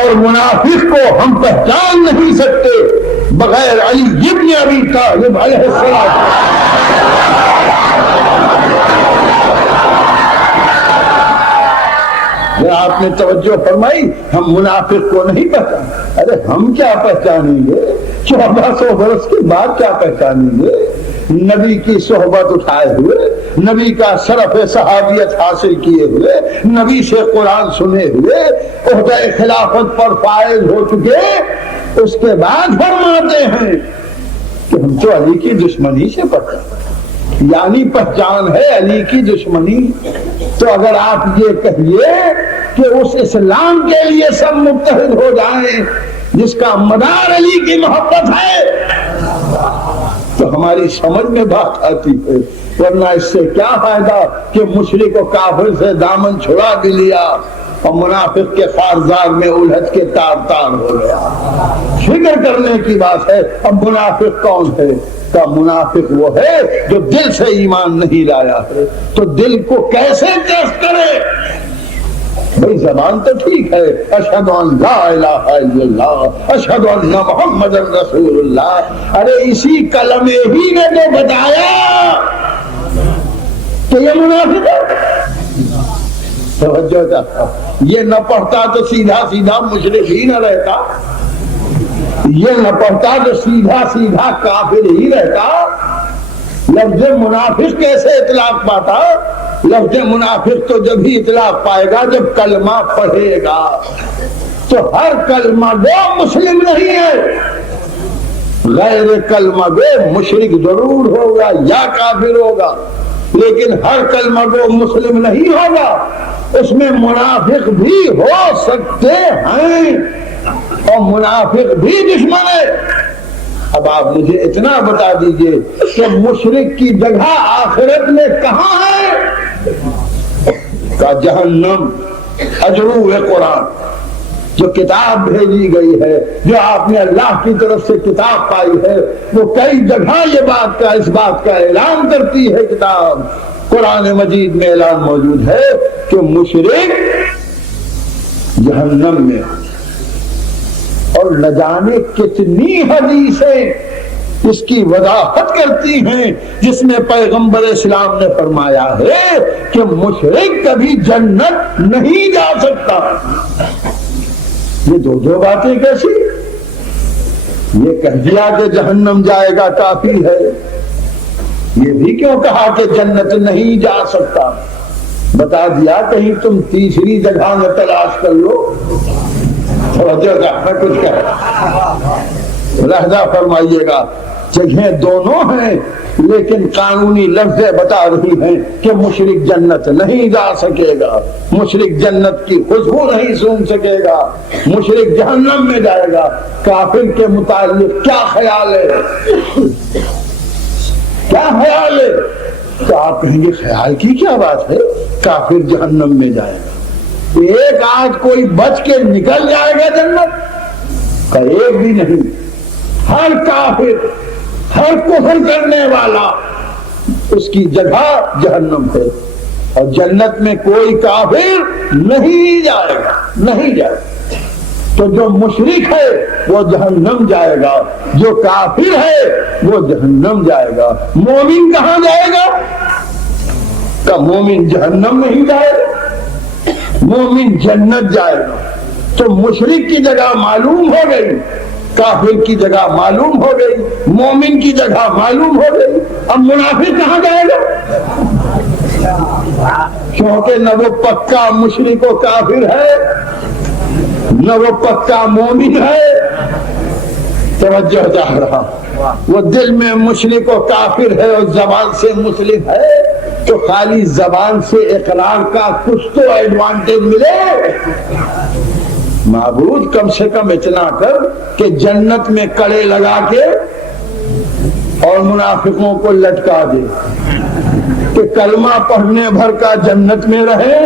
اور منافق کو ہم پہچان نہیں سکتے بغیر علی ابن ابی طالب علیہ السلام۔ آپ نے توجہ فرمائی، ہم منافق کو نہیں پہچان، ارے ہم کیا پہچانیں گے؟ 1400 برس کے بعد کیا پہچانیں گے؟ نبی کی صحبت اٹھائے ہوئے، نبی کا شرف صحابیت حاصل کیے ہوئے، نبی سے قرآن سنے ہوئے، عہدہ خلافت پر فائز ہو چکے، اس کے بعد فرماتے ہیں کہ ہم تو علی کی دشمنی سے پہچان، یعنی پہچان ہے علی کی دشمنی۔ تو اگر آپ یہ کہیے کہ اس اسلام کے لیے سب متحد ہو جائیں جس کا مدار علی کی محبت ہے، تو ہماری سمجھ میں بات آتی ہے، ورنہ اس سے کیا فائدہ کہ مشرک و کافر سے دامن چھڑا بھی لیا اور منافق کے خارزار میں الجھ کے تار تار ہو گیا۔ فکر کرنے کی بات ہے، اب منافق کون ہے؟ کا منافق وہ ہے جو دل سے ایمان نہیں لایا ہے، تو دل کو کیسے ٹیسٹ کرے؟ بھئی زبان تو ٹھیک ہے، اشہد ان لا الہ الا اللہ، اشہد ان محمد رسول اللہ، ارے اسی کلمے ہی نے تو بتایا کہ یہ منافق ہے۔ توجہ چاہتا، یہ نہ پڑھتا تو سیدھا سیدھا مشرک ہی نہ رہتا، یہ نہ پڑھتا تو سیدھا سیدھا کافر ہی رہتا۔ لفظ منافق کیسے اطلاق پاتا؟ لفظ منافق تو جب ہی اطلاق پائے گا جب کلمہ پڑھے گا، تو ہر کلمہ گو مسلم نہیں ہے، غیر کلمہ گو مشرک ضرور ہوگا یا کافر ہوگا، لیکن ہر کلمہ گو مسلم نہیں ہوگا، اس میں منافق بھی ہو سکتے ہیں اور منافق بھی دشمن ہے۔ اب آپ مجھے اتنا بتا دیجئے کہ مشرک کی جگہ آخرت میں کہاں ہے؟ کا جہنم، اجرو قرآن، جو کتاب بھیجی گئی ہے، جو آپ نے اللہ کی طرف سے کتاب پائی ہے، وہ کئی جگہ یہ اس بات کا اعلان کرتی ہے۔ کتاب قرآن مجید میں اعلان موجود ہے کہ مشرک جہنم میں، اور نہ جانے کتنی حدیثیں اس کی وضاحت کرتی ہیں، جس میں پیغمبر اسلام نے فرمایا ہے کہ مشرک کبھی جنت نہیں جا سکتا۔ یہ دو باتیں کیسی؟ یہ کہہ دیا کہ جہنم جائے گا کافی ہے، یہ بھی کیوں کہا کہ جنت نہیں جا سکتا؟ بتا دیا کہیں تم تیسری جگہ میں تلاش کر لو۔ میں کچھ کہہ لہذا فرمائیے گا، جگہیں دونوں ہیں لیکن قانونی لفظیں بتا رہی ہیں کہ مشرک جنت نہیں جا سکے گا، مشرک جنت کی خوشبو نہیں سون سکے گا، مشرک جہنم میں جائے گا۔ کافر کے متعلق کیا خیال ہے؟ کیا خیال ہے؟ تو آپ کہیں گے خیال کی کیا بات ہے، کافر جہنم میں جائے گا، ایک آج کوئی بچ کے نکل جائے گا جنت کا؟ ایک بھی نہیں۔ ہر کافر، ہر کفر کرنے والا، اس کی جگہ جہنم ہے، اور جنت میں کوئی کافر نہیں جائے گا، نہیں جائے گا۔ تو جو مشرک ہے وہ جہنم جائے گا، جو کافر ہے وہ جہنم جائے گا۔ مومن کہاں جائے گا؟ کہ مومن جہنم نہیں جائے گا، مومن جنت جائے گا۔ تو مشرک کی جگہ معلوم ہو گئی، کافر کی جگہ معلوم ہو گئی، مومن کی جگہ معلوم ہو گئی۔ اب منافق کہاں جائے گا؟ کیونکہ نہ وہ پکا مشرک و کافر ہے، نہ وہ پکا مومن ہے۔ توجہ چاہ رہا، وہ دل میں مشرک و کافر ہے اور زبان سے مسلم ہے، تو خالی زبان سے اقرار کا کچھ تو ایڈوانٹیج ملے۔ معبود کم سے کم اتنا کر کہ جنت میں کڑے لگا کے اور منافقوں کو لٹکا دے کہ کلمہ پڑھنے بھر کا جنت میں رہے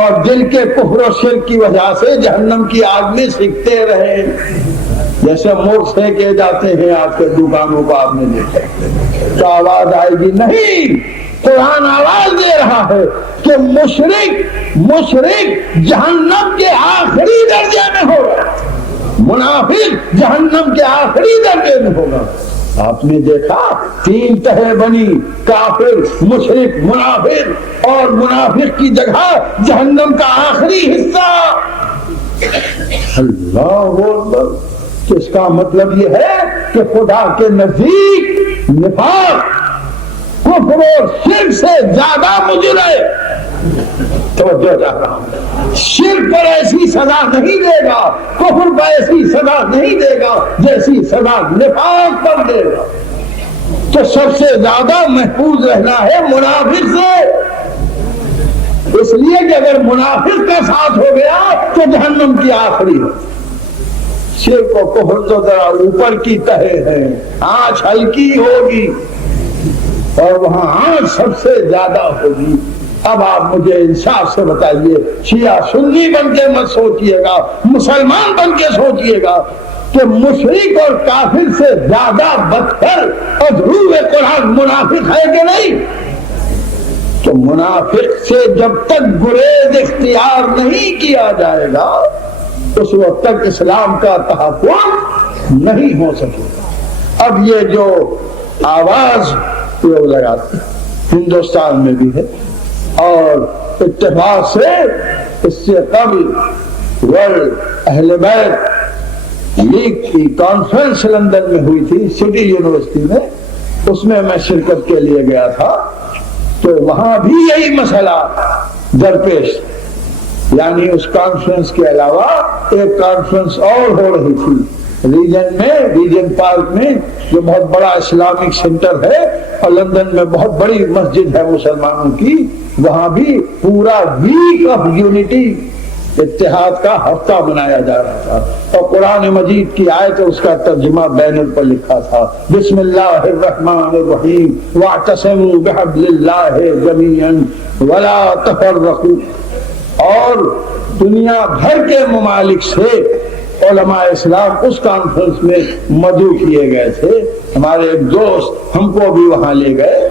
اور دل کے کفر و شرک کی وجہ سے جہنم کی آگ میں سیکتے رہے، جیسے مور سینکے جاتے ہیں آپ کے دکانوں کو آپ نے دیکھا تو آواز آئے گی نہیں۔ قرآن آواز دے رہا ہے کہ مشرک جہنم کے آخری درجے میں ہوگا، منافق جہنم کے آخری درجے میں ہوگا۔ آپ نے دیکھا تین تہے بنی، کافر، مشرک، منافق، اور منافق کی جگہ جہنم کا آخری حصہ۔ اللہ اکبر! اس کا مطلب یہ ہے کہ خدا کے نزدیک نفاق، کفر اور شرک سے زیادہ مضر ہے۔ توجہ چاہ رہا ہوں، شرک پر ایسی سزا نہیں دے گا، کفر پر ایسی سزا نہیں دے گا جیسی سزا نفاق پر دے گا۔ تو سب سے زیادہ محفوظ رہنا ہے منافق سے، اس لیے کہ اگر منافق کا ساتھ ہو گیا تو جہنم کی آخری ہو۔ شرک و کفر تو ذرا اوپر کی تہ ہے، آنچ ہلکی ہوگی اور وہاں آنچ سب سے زیادہ ہوگی۔ اب آپ مجھے انصاف سے بتائیے، شیعہ سنی بن کے مت سوچئے گا، مسلمان بن کے سوچئے گا کہ مشرک اور کافر سے زیادہ بدتر اور روح قرآن منافق ہے کہ نہیں؟ تو منافق سے جب تک گریز اختیار نہیں کیا جائے گا اس وقت تک اسلام کا تحفظ نہیں ہو سکے گا۔ اب یہ جو آواز لوگ لگاتے ہیں ہندوستان میں بھی ہے، اور اتفاق سے اس سے قبل ورلڈ اہل بیت لیگ کی کانفرنس لندن میں ہوئی تھی، سٹی یونیورسٹی میں، اس میں شرکت کے لیے گیا تھا، تو وہاں بھی یہی مسئلہ درپیش، یعنی اس کانفرنس کے علاوہ ایک کانفرنس اور ہو رہی تھی ریجن میں، ریجن پارک میں، جو بہت بڑا اسلامک سینٹر ہے اور لندن میں بہت بڑی مسجد ہے مسلمانوں کی، وہاں بھی پورا ویک آف یونٹی، اتحاد کا ہفتہ منایا جا رہا تھا، اور قرآن مجید کی آیت اس کا ترجمہ بینر پر لکھا تھا، بسم اللہ الرحمن الرحیم واعتصموا بحبل اللہ جمیعا ولا تفرقوا۔ اور دنیا بھر کے ممالک سے علماء اسلام اس کانفرنس میں مدعو کیے گئے تھے۔ ہمارے ایک دوست ہم کو بھی وہاں لے گئے،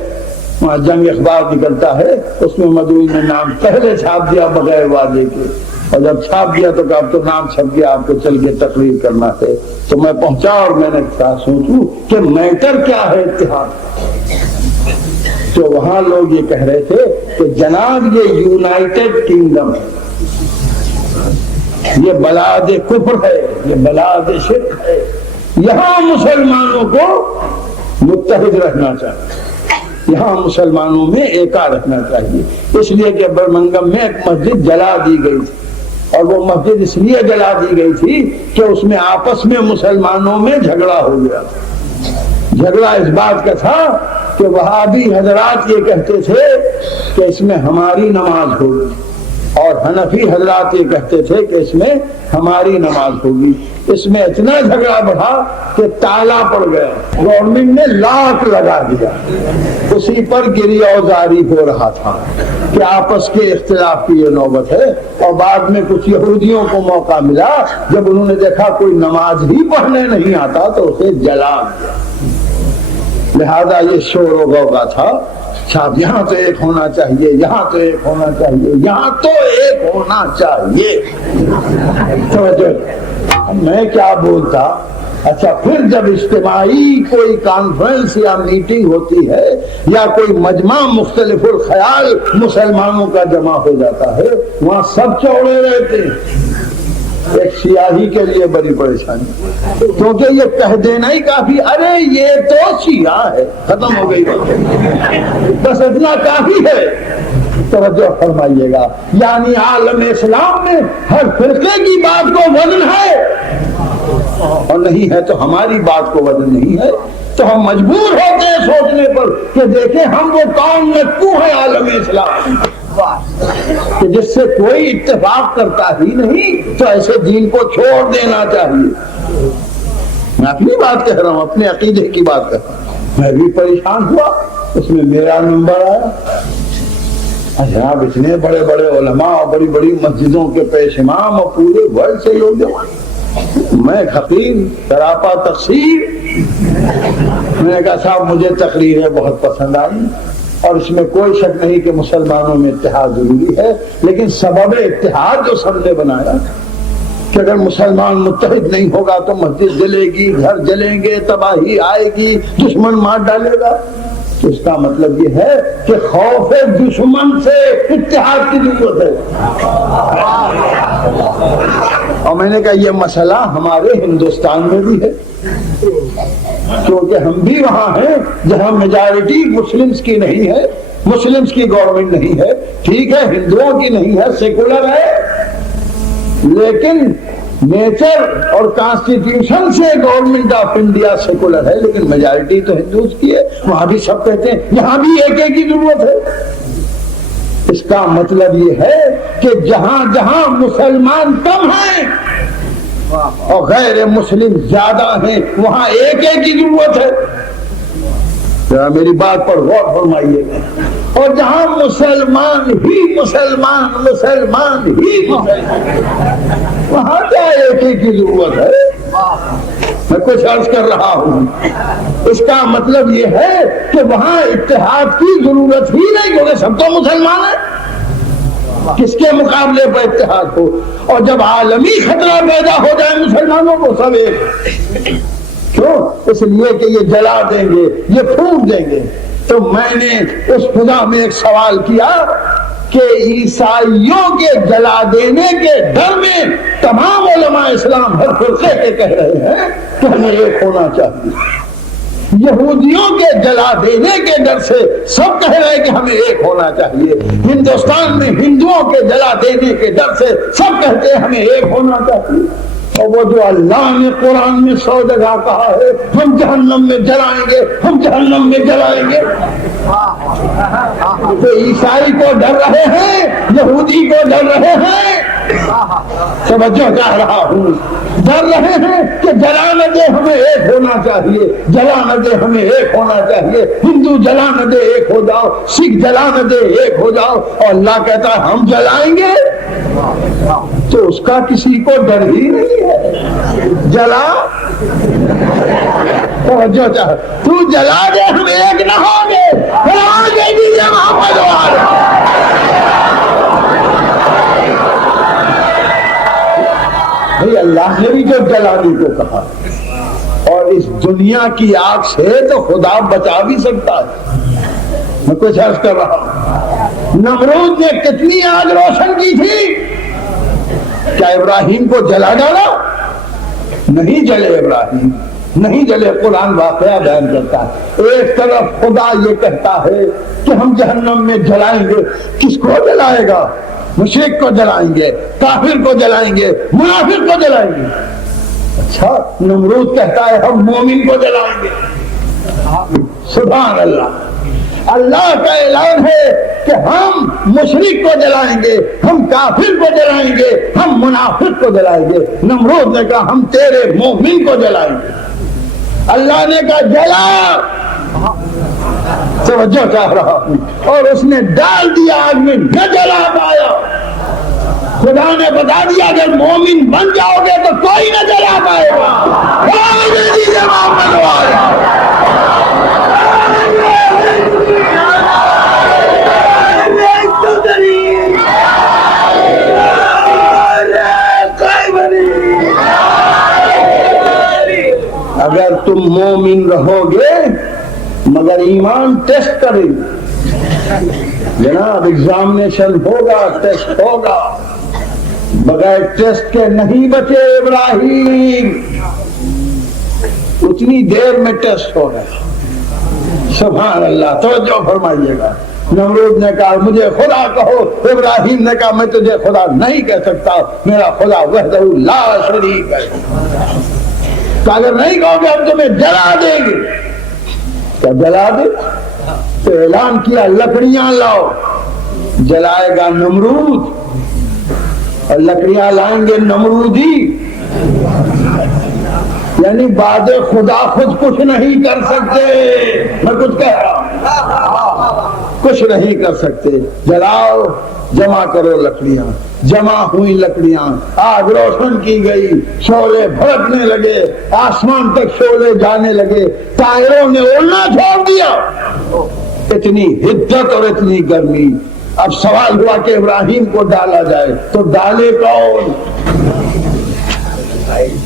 وہاں جنگ اخبار نکلتا ہے، اس میں مدعوی نے نام پہلے چھاپ دیا بغیر وعدے کے، اور جب چھاپ دیا تو اب تو نام چھپ گیا، آپ کو چل کے تقریر کرنا ہے۔ تو میں پہنچا اور میں نے کہا سوچوں کہ میٹر کیا ہے اتحاد، تو وہاں لوگ یہ کہہ رہے تھے کہ جناب یہ یونائٹڈ کنگڈم ہے، یہ بلاد کفر ہے، یہ بلاد شرک ہے، یہاں مسلمانوں کو متحد رہنا چاہیے، یہاں مسلمانوں میں ایکا رکھنا چاہیے۔ اس لیے کہ برمنگم میں ایک مسجد جلا دی گئی تھی، اور وہ مسجد اس لیے جلا دی گئی تھی کہ اس میں آپس میں مسلمانوں میں جھگڑا ہو گیا۔ جھگڑا اس بات کا تھا کہ وہابی حضرات یہ کہتے تھے کہ اس میں ہماری نماز ہوگی، اور حنفی حضرات یہ کہتے تھے کہ اس میں ہماری نماز ہوگی۔ اس میں اتنا جھگڑا بڑھا کہ تالا پڑ گیا، گورنمنٹ نے لاک لگا دیا، اسی پر گریہ وزاری ہو رہا تھا کہ آپس کے اختلاف کی یہ نوبت ہے۔ اور بعد میں کچھ یہودیوں کو موقع ملا، جب انہوں نے دیکھا کوئی نماز ہی پڑھنے نہیں آتا تو اسے جلا دیا۔ لہذا یہ شور و غوغا تھا، صاحب یہاں تو ایک ہونا چاہیے، یہاں تو ایک ہونا چاہیے، یہاں تو ایک ہونا چاہیے۔ توجہ، میں کیا بولتا؟ اچھا پھر جب اجتماعی کوئی کانفرنس یا میٹنگ ہوتی ہے یا کوئی مجمع مختلف الخیال مسلمانوں کا جمع ہو جاتا ہے، وہاں سب چوڑے رہتے ہیں۔ ایک سیاہی کے لیے بڑی پریشانی، کیونکہ یہ کہہ دینا ہی کافی، ارے یہ تو سیاہ ہے، ختم ہو گئی بات، بس اتنا کافی ہے۔ توجہ فرمائیے گا، یعنی عالم اسلام میں ہر فرقے کی بات کو وزن ہے، اور نہیں ہے تو ہماری بات کو وزن نہیں ہے، تو ہم مجبور ہوتے ہیں سوچنے پر کہ دیکھیں ہم وہ قوم میں کیوں ہے عالم اسلام کہ جس سے کوئی اتفاق کرتا ہی نہیں، تو ایسے دین کو چھوڑ دینا چاہیے۔ میں اپنی بات کہہ رہا ہوں، اپنے عقیدے کی بات کہہ رہا ہوں۔ میں بھی پریشان ہوا، اس میں میرا نمبر آیا، جناب اتنے بڑے بڑے علماء اور بڑی بڑی مسجدوں کے پیش امام اور پورے ورلڈ سے لوگ جمع، میں حقیر سراپا تقصیر۔ میں نے کہا صاحب مجھے تقریریں بہت پسند آئی، اور اس میں کوئی شک نہیں کہ مسلمانوں میں اتحاد ضروری ہے، لیکن سبب اتحاد جو سب نے بنایا کہ اگر مسلمان متحد نہیں ہوگا تو مسجد جلے گی، گھر جلیں گے، تباہی آئے گی، دشمن مار ڈالے گا، تو اس کا مطلب یہ ہے کہ خوف دشمن سے اتحاد کی ضرورت ہے۔ اور میں نے کہا یہ مسئلہ ہمارے ہندوستان میں بھی ہے، کیونکہ ہم بھی وہاں ہیں جہاں میجارٹی مسلمز کی نہیں ہے، مسلمز کی گورنمنٹ نہیں ہے، ٹھیک ہے ہندوؤں کی نہیں ہے، سیکولر ہے، لیکن نیچر اور کانسٹیٹیوشن سے گورنمنٹ آف انڈیا سیکولر ہے، لیکن میجارٹی تو ہندوز کی ہے۔ وہاں بھی سب کہتے ہیں یہاں بھی ایک ایک کی ضرورت ہے۔ اس کا مطلب یہ ہے کہ جہاں جہاں مسلمان کم ہیں اور غیر مسلم زیادہ ہیں، وہاں ایک ایک کی ضرورت ہے. ذرا میری بات پر غور فرمائیے گا. اور جہاں مسلمان ہی مسلمان وہاں کیا ایک ایک کی ضرورت ہے؟ میں کچھ عرض کر رہا ہوں. اس کا مطلب یہ ہے کہ وہاں اتحاد کی ضرورت ہی نہیں، کیونکہ سب تو مسلمان ہیں. کس کے مقابلے پر اتحاد ہو؟ اور جب عالمی خطرہ پیدا ہو جائے مسلمانوں کو سب ایک. کیوں؟ اس لیے کہ یہ جلا دیں گے، یہ پھونک دیں گے. تو میں نے اس خدا میں ایک سوال کیا کہ عیسائیوں کے جلا دینے کے ڈر میں تمام علماء اسلام ہر فرقے کے کہہ رہے ہیں کہ ہمیں ایک ہونا چاہیے. یہودیوں کے جلا دینے کے ڈر سے سب کہہ رہے ہیں کہ ہمیں ایک ہونا چاہیے. ہندوستان میں ہندوؤں کے جلا دینے کے ڈر سے سب کہتے ہیں ہمیں ایک ہونا چاہیے. اور وہ جو اللہ نے قرآن میں 100 جگہ کہا ہے ہم جہنم میں جلائیں گے، ہم جہنم میں جلائیں گے، تو عیسائی کو ڈر رہے ہیں، یہودی کو ڈر رہے ہیں. توجہ چاہ رہا ہوں، ڈر رہے ہیں کہ جلا نہ دے، ہمیں ایک ہونا چاہیے، جلا نہ دے، ہمیں ایک ہونا چاہیے. ہندو جلا نہ دے، ایک ہو جاؤ. سکھ جلا نہ دے، ایک ہو جاؤ. اور اللہ کہتا ہے ہم جلائیں گے. تو اس کا کسی کو ڈر ہی نہیں ہے. جلا توجہ چاہ، تو جلا دے، ہم ایک نہ ہوں گے. بھئی اللہ نے بھی جو جلانے کو کہا، اور اس دنیا کی آگ سے تو خدا بچا بھی سکتا ہے. میں کچھ عرض کر رہا ہوں. نمرود نے کتنی آگ روشن کی تھی؟ کیا ابراہیم کو جلا ڈالا؟ نہیں جلے ابراہیم، نہیں جلے. قرآن واقعہ بیان کرتا ہے. ایک طرف خدا یہ کہتا ہے کہ ہم جہنم میں جلائیں گے. کس کو جلائے گا؟ مشرک کو جلائیں گے، کافر کو جلائیں گے، منافق کو جلائیں گے. اچھا، نمرود کہتا ہے ہم مومن کو جلائیں گے. سبحان اللہ. اللہ کا اعلان ہے کہ ہم مشرک کو جلائیں گے، ہم کافر کو جلائیں گے، ہم منافق کو جلائیں گے. نمرود نے کہا ہم تیرے مومن کو جلائیں گے. اللہ نے کہا جلا. توجہ چاہ رہا ہوں. اور اس نے ڈال دیا آگ میں، نہ جلا پایا. خدا نے بتا دیا اگر مومن بن جاؤ گے تو کوئی نہ جلا پائے گا. اگر تم مومن رہو گے مگر ایمان ٹیسٹ کریں جناب. ایگزامینیشن ہوگا، ٹیسٹ ہوگا. بغیر ٹیسٹ کے نہیں بچے ابراہیم. اتنی دیر میں ٹیسٹ ہو گیا. سبحان اللہ. توجہ فرمائیے گا. نمرود نے کہا مجھے خدا کہو. ابراہیم نے کہا میں تجھے خدا نہیں کہہ سکتا، میرا خدا وحدہ لا شریک ہے. کہ اگر نہیں کہو گے ہم تمہیں جلا دیں گے. کیا جلا دے؟ تو اعلان کیا لکڑیاں لاؤ. جلائے گا نمرود اور لکڑیاں لائیں گے نمرودی. یعنی بعد خدا خود کچھ نہیں کر سکتے. میں کچھ کہہ رہا ہوں، کچھ نہیں کر سکتے. جلاؤ، جمع کرو لکڑیاں. جمع ہوئی لکڑیاں، آگ روشن کی گئی، شعلے بھڑکنے لگے، آسمان تک شعلے جانے لگے. طائروں نے اڑنا چھوڑ دیا. اتنی حدت اور اتنی گرمی. اب سوال ہوا کہ ابراہیم کو ڈالا جائے تو ڈالے کون؟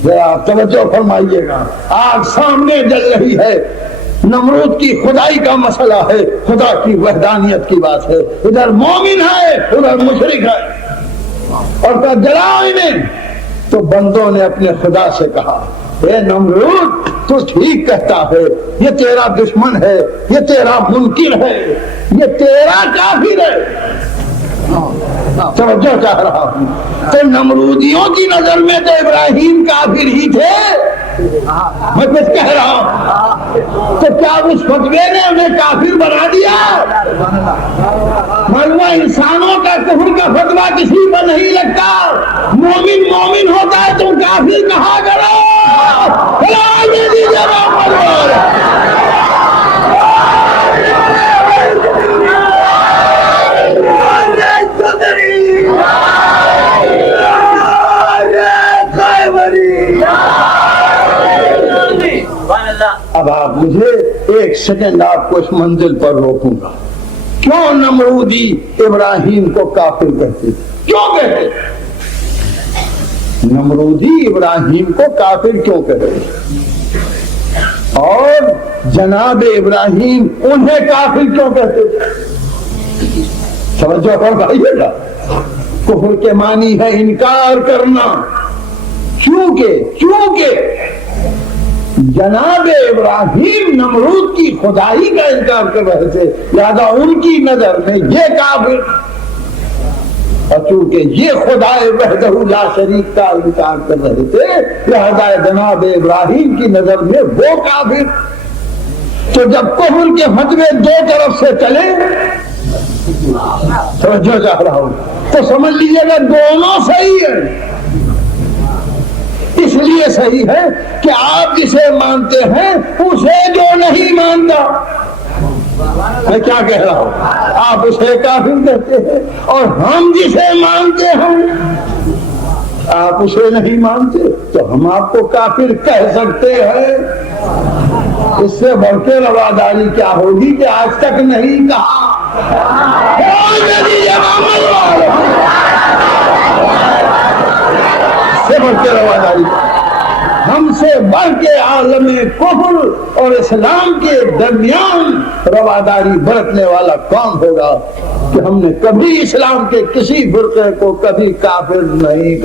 ذرا توجہ فرمائیے گا. آگ سامنے جل رہی ہے. نمرود کی خدائی کا مسئلہ ہے، خدا کی وحدانیت کی بات ہے. ادھر مومن ہے، ادھر مشرک ہے. اور کہا جلاؤ انہیں. تو بندوں نے اپنے خدا سے کہا اے نمرود تو ٹھیک کہتا ہے، یہ تیرا دشمن ہے، یہ تیرا منکر ہے، یہ تیرا کافر ہے. توجہ چاہ رہا ہوں. تو نمرودیوں کی نظر میں تو ابراہیم کافر ہی تھے. میں کچھ کہہ رہا ہوں. تو کیا اس فتوے نے ہمیں کافر بنا دیا؟ معلوم ہے انسانوں کا کفر کا فتویٰ کسی پر نہیں لگتا. مومن مومن ہوتا ہے تم کافر کہا کرو. اب آپ مجھے ایک سیکنڈ آپ کو اس منزل پر روکوں گا. کیوں نمرودی ابراہیم کو کافر کہتے تھے؟ کیوں کہتے تھے؟ نمرودی ابراہیم کو کافر کیوں کہتے تھے؟ اور جناب ابراہیم انہیں کافر کیوں کہتے تھے؟ سمجھو بھائیے گا. کفر کے معنی ہے انکار کرنا. چونکہ جناب ابراہیم نمرود کی خدائی کا انکار کر رہے تھے، لہذا ان کی نظر میں یہ کافر، اور چونکہ یہ خدا وحدہ لا شریک کا انکار کر رہے تھے، لہذا جناب ابراہیم کی نظر میں وہ کافر. تو جب کفر کے فتوے دو طرف سے چلے، توجہ چاہ رہا ہوں، تو سمجھ لیجیے گا دونوں صحیح ہیں. اس لیے صحیح ہے کہ آپ جسے مانتے ہیں اسے جو نہیں مانتا. میں کیا کہہ رہا ہوں؟ آپ اسے کافر کہتے ہیں، اور ہم جسے مانتے ہیں آپ اسے نہیں مانتے، تو ہم آپ کو کافر کہہ سکتے ہیں. اس سے بڑھ کے رواداری کیا ہوگی کہ آج تک نہیں کہا. سے بڑھ کے رواداری، ہم سے بڑھ کے عالم کفر اور اسلام کے درمیان رواداری برتنے والا کون ہوگا کہ ہم نے کبھی اسلام کے کسی فرقے کو کبھی کافر نہیں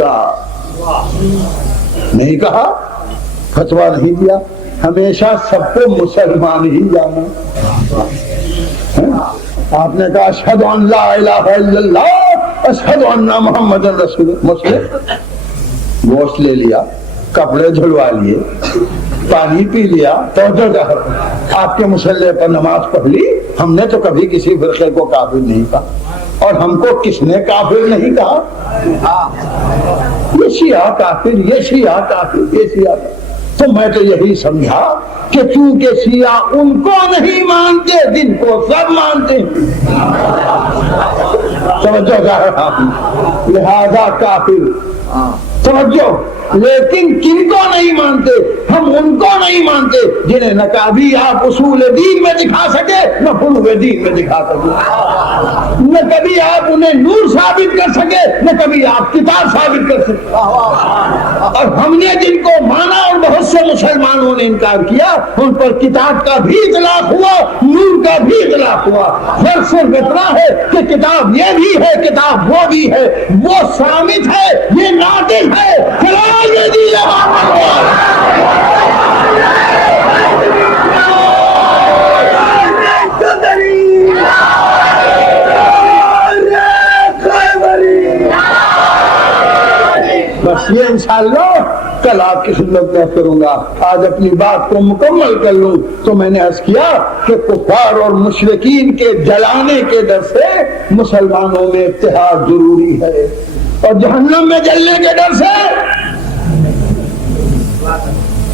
کہا، فتویٰ نہیں دیا. ہمیشہ سب کو مسلمان ہی جانا. آپ نے کہا اشہد ان لا الہ الا اللہ اشہد ان محمد رسول اللہ. مسلم گوشت لے لیا، کپڑے دھلوا لیے، پانی پی لیا، توجہ آپ کے مسلح پر نماز پڑھ لی. ہم نے تو کبھی کسی فرقے کو کافر نہیں کہا، اور ہم کو کس نے کافر نہیں کہا؟ یہ شیعہ کافر، یہ شیعہ کافر، یہ شیعہ کافر. تو میں تو یہی سمجھا کہ چونکہ شیعہ ان کو نہیں مانتے جن کو سب مانتے ہیں، توجہ لہذا کافر. توجہ، لیکن کن کو نہیں مانتے؟ ہم ان کو نہیں مانتے جنہیں نہ کبھی آپ اصول دین میں دکھا سکے، نہ فروع دین میں دکھا سکے، نہ کبھی آپ انہیں نور ثابت کر سکے، نہ کبھی آپ کتاب ثابت کر سکے. اور ہم نے جن کو مانا اور بہت سے مسلمانوں نے انکار کیا، ان پر کتاب کا بھی اطلاق ہوا، نور کا بھی اطلاق ہوا. فرق صرف اتنا ہے کہ کتاب یہ بھی ہے، کتاب وہ بھی ہے. وہ صامت ہے، یہ ناطق ہے. بس یہ انشاءاللہ کل آپ کی خدمت میں کروں گا. آج اپنی بات کو مکمل کر لوں. تو میں نے عرض کیا کہ کفار اور مشرکین کے جلانے کے ڈر سے مسلمانوں میں اتحاد ضروری ہے، اور جہنم میں جلنے کے ڈر سے.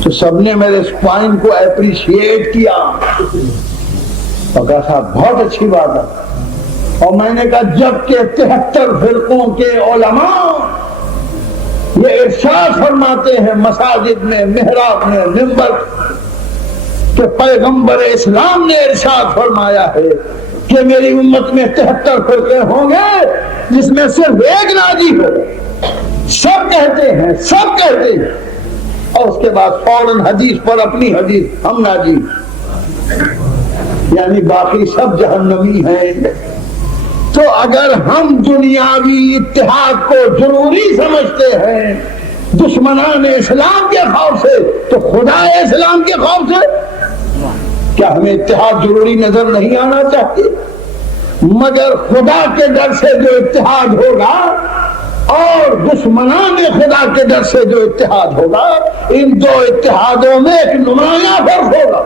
تو سب نے میرے اس پوائنٹ کو اپریشیٹ کیا اور کہا صاحب بہت اچھی بات ہے. اور میں نے کہا جب کہ 73 فرقوں کے علماء یہ ارشاد فرماتے ہیں مساجد میں، محراب میں، منبر، کہ پیغمبر اسلام نے ارشاد فرمایا ہے کہ میری امت میں 73 فرقے ہوں گے جس میں صرف ایک ناجی ہو. سب کہتے ہیں، اور اس کے بعد فوراً حدیث پر اپنی حدیث ہم ناجی، یعنی باقی سب جہنمی ہیں. تو اگر ہم دنیاوی اتحاد کو ضروری سمجھتے ہیں دشمنان اسلام کے خوف سے، تو خدا اسلام کے خوف سے کیا ہمیں اتحاد ضروری نظر نہیں آنا چاہیے؟ مگر خدا کے ڈر سے جو اتحاد ہوگا اور دشمنان خدا کے ڈر سے جو اتحاد ہوگا، ان دو اتحادوں میں ایک نمایاں فرق ہوگا.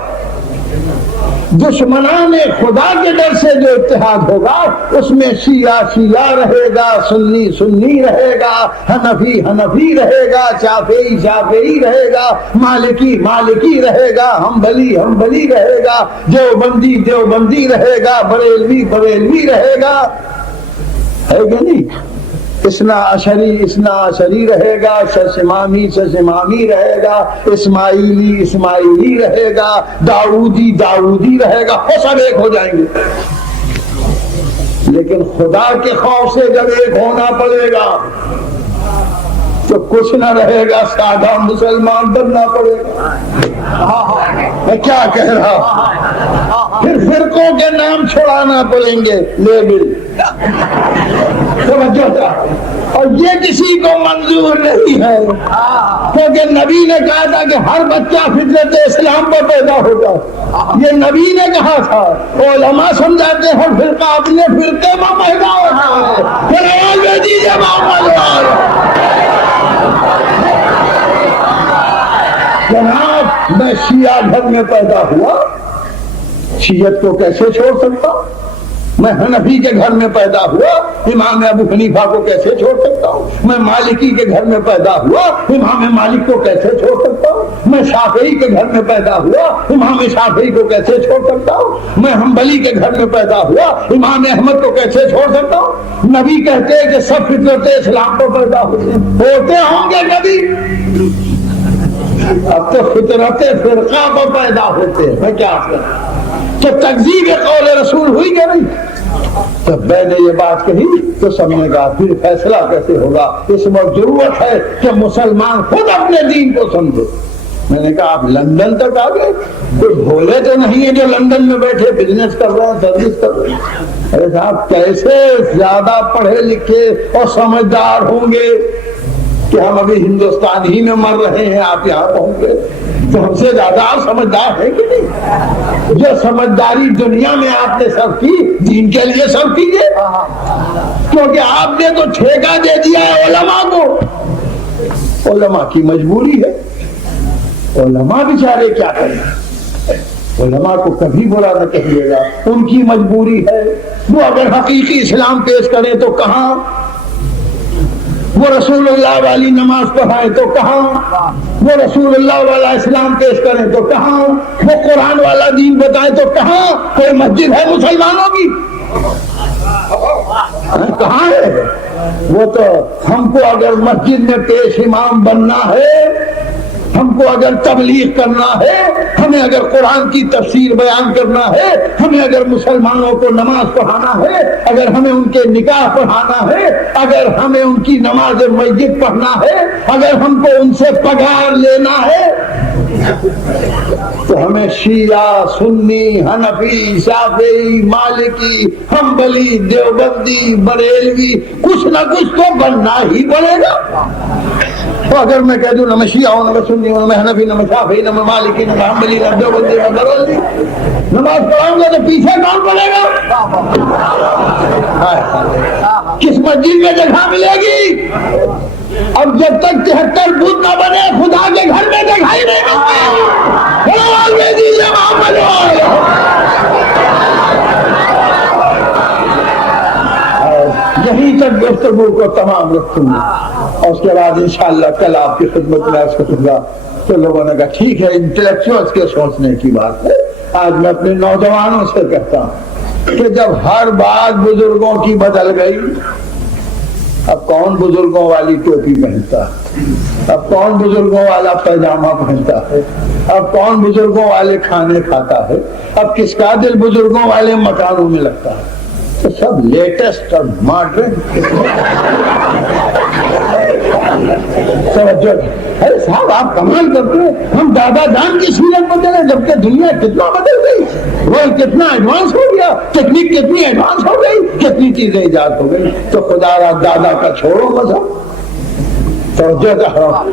دشمنان خدا کے ڈر سے جو اتحاد ہوگا اس میں شیعہ شیعہ رہے گا، سنی سنی رہے گا، حنفی حنفی رہے گا، شافعی شافعی رہے گا، مالکی مالکی رہے گا، حنبلی حنبلی رہے گا، دیوبندی دیوبندی رہے گا، بریلوی بریلوی رہے گا، ہے کہ نہیں؟ اسنا عشری رہے گا، ششمامی ششمامی رہے گا، اسماعیلی اسماعیلی رہے گا، داؤدی داؤدی رہے گا، وہ سب ایک ہو جائیں گے۔ لیکن خدا کے خوف سے جب ایک ہونا پڑے گا تو کچھ نہ رہے گا، سادہ مسلمان بننا پڑے گا۔ میں کیا کہہ رہا ہوں؟ پھر فرقوں کے نام چھوڑانا پڑیں گے، لیبل، توجہ تھا، اور یہ کسی کو منظور نہیں ہے، کیونکہ نبی نے کہا تھا کہ ہر بچہ فطرت اسلام پر پیدا ہوگا، یہ نبی نے کہا تھا۔ علماء سمجھاتے ہیں فرقہ اپنے فرقے میں پیدا ہوتا ہے، پھر آواز دے دیجیے محمد جناب، میں شیعہ گھر میں پیدا ہوا، شیعت کو کیسے چھوڑ سکتا ہوں؟ میں حنفی کے گھر میں پیدا ہوا، امام ابو حنیفہ کو کیسے چھوڑ سکتا ہوں؟ میں مالکی کے گھر میں پیدا ہوا، امام مالک کو کیسے چھوڑ سکتا ہوں؟ میں شافعی کے گھر میں پیدا ہوا، امام شافعی کو کیسے چھوڑ سکتا ہوں؟ میں حنبلی کے گھر میں پیدا ہوا، امام احمد کو کیسے چھوڑ سکتا ہوں؟ نبی کہتے ہیں کہ سب فطرت اسلام پر پیدا ہوتے ہوں گے نبی، اب تو فطرت فرقہ پر پیدا ہوتے ہیں، میں کیا کروں؟ تو تکذیب قول رسول ہوئی کہ نہیں؟ تو میں نے یہ بات کہی تو سب نے کہا پھر فیصلہ کیسے ہوگا؟ اس وقت ضرورت ہے کہ مسلمان خود اپنے دین کو سمجھے۔ میں نے کہا آپ لندن تک آ گئے، کوئی بھولے تو نہیں ہے جو لندن میں بیٹھے بزنس کر رہے ہیں، سروس کر رہے ہیں؟ ارے صاحب کیسے زیادہ پڑھے لکھے اور سمجھدار ہوں گے کہ ہم ابھی ہندوستان ہی میں مر رہے ہیں، آپ یہاں پہنچ گئے، تو ہم سے زیادہ آپ سمجھدار ہیں کہ نہیں؟ جو سمجھداری دنیا میں آپ نے سب کی، دین کے لیے سب کیجیے، کیونکہ آپ نے تو ٹھیکہ دے دیا ہے علماء کو۔ علماء کی مجبوری ہے، علماء بیچارے کیا کریں؟ علماء کو کبھی برا نہ کہیے گا، ان کی مجبوری ہے۔ وہ اگر حقیقی اسلام پیش کریں تو کہاں؟ وہ رسول اللہ والی نماز پڑھائیں تو کہاں؟ وہ رسول اللہ والا اسلام پیش کریں تو کہاں؟ وہ قرآن والا دین بتائیں تو کہاں؟ کوئی مسجد ہے مسلمانوں کی؟ کہاں ہے؟ وہ تو ہم کو اگر مسجد میں پیش امام بننا ہے، ہم کو اگر تبلیغ کرنا ہے، ہمیں اگر قرآن کی تفسیر بیان کرنا ہے، ہمیں اگر مسلمانوں کو نماز پڑھانا ہے، اگر ہمیں ان کے نکاح پڑھانا ہے، اگر ہمیں ان کی نماز مسجد پڑھنا ہے، اگر ہم کو ان سے پگار لینا ہے، تو ہمیں شیعہ سنی حنفی شافعی مالکی حنبلی دیوبندی بریلوی کچھ نہ کچھ تو بننا ہی پڑے گا۔ تو اگر میں کہہ دوں نہ میں شیعہ ہوں، نہ میں سنی ہوں، نہ میں حنفی، نہ میں شافعی، نہ میں مالکی، نہ میں حنبلی، نہ دیوبندی، نہ بریلوی، نماز پڑھاؤں گا تو پیچھے کون پڑے گا؟ کس مسجد میں جگہ ملے گی؟ اب جب تک 73 بت نہ بنے خدا کے گھر میں جگہ ہی نہیں ملتی۔ یہیں تک گفتگو کو تمام رکھوں گا، اور اس کے بعد انشاءاللہ کل آپ کی خدمت میں عرض کروں گا۔ تو لوگوں نے کہا ٹھیک ہے، انٹلیکچوئلز کے سوچنے کی بات ہے۔ آج میں اپنے نوجوانوں سے کہتا ہوں کہ جب ہر بات بزرگوں کی بدل گئی، اب کون بزرگوں والی ٹوپی پہنتا ہے؟ اب کون بزرگوں والا پیجامہ پہنتا ہے؟ اب کون بزرگوں والے کھانے کھاتا ہے؟ اب کس کا دل بزرگوں والے مکانوں میں لگتا ہے؟ تو سب لیٹسٹ اور ماڈرن توجہ۔ ارے صاحب آپ کمال کرتے ہیں، ہم دادا جان کی سیرت بدلے جبکہ دنیا کتنا بدل گئی، ورلڈ کتنا ایڈوانس ہو گیا، ٹیکنیک کتنی ایڈوانس ہو گئی، کتنی چیزیں ایجاد ہو گئی۔ تو خدا را دادا کا چھوڑو مذہب، توجہ،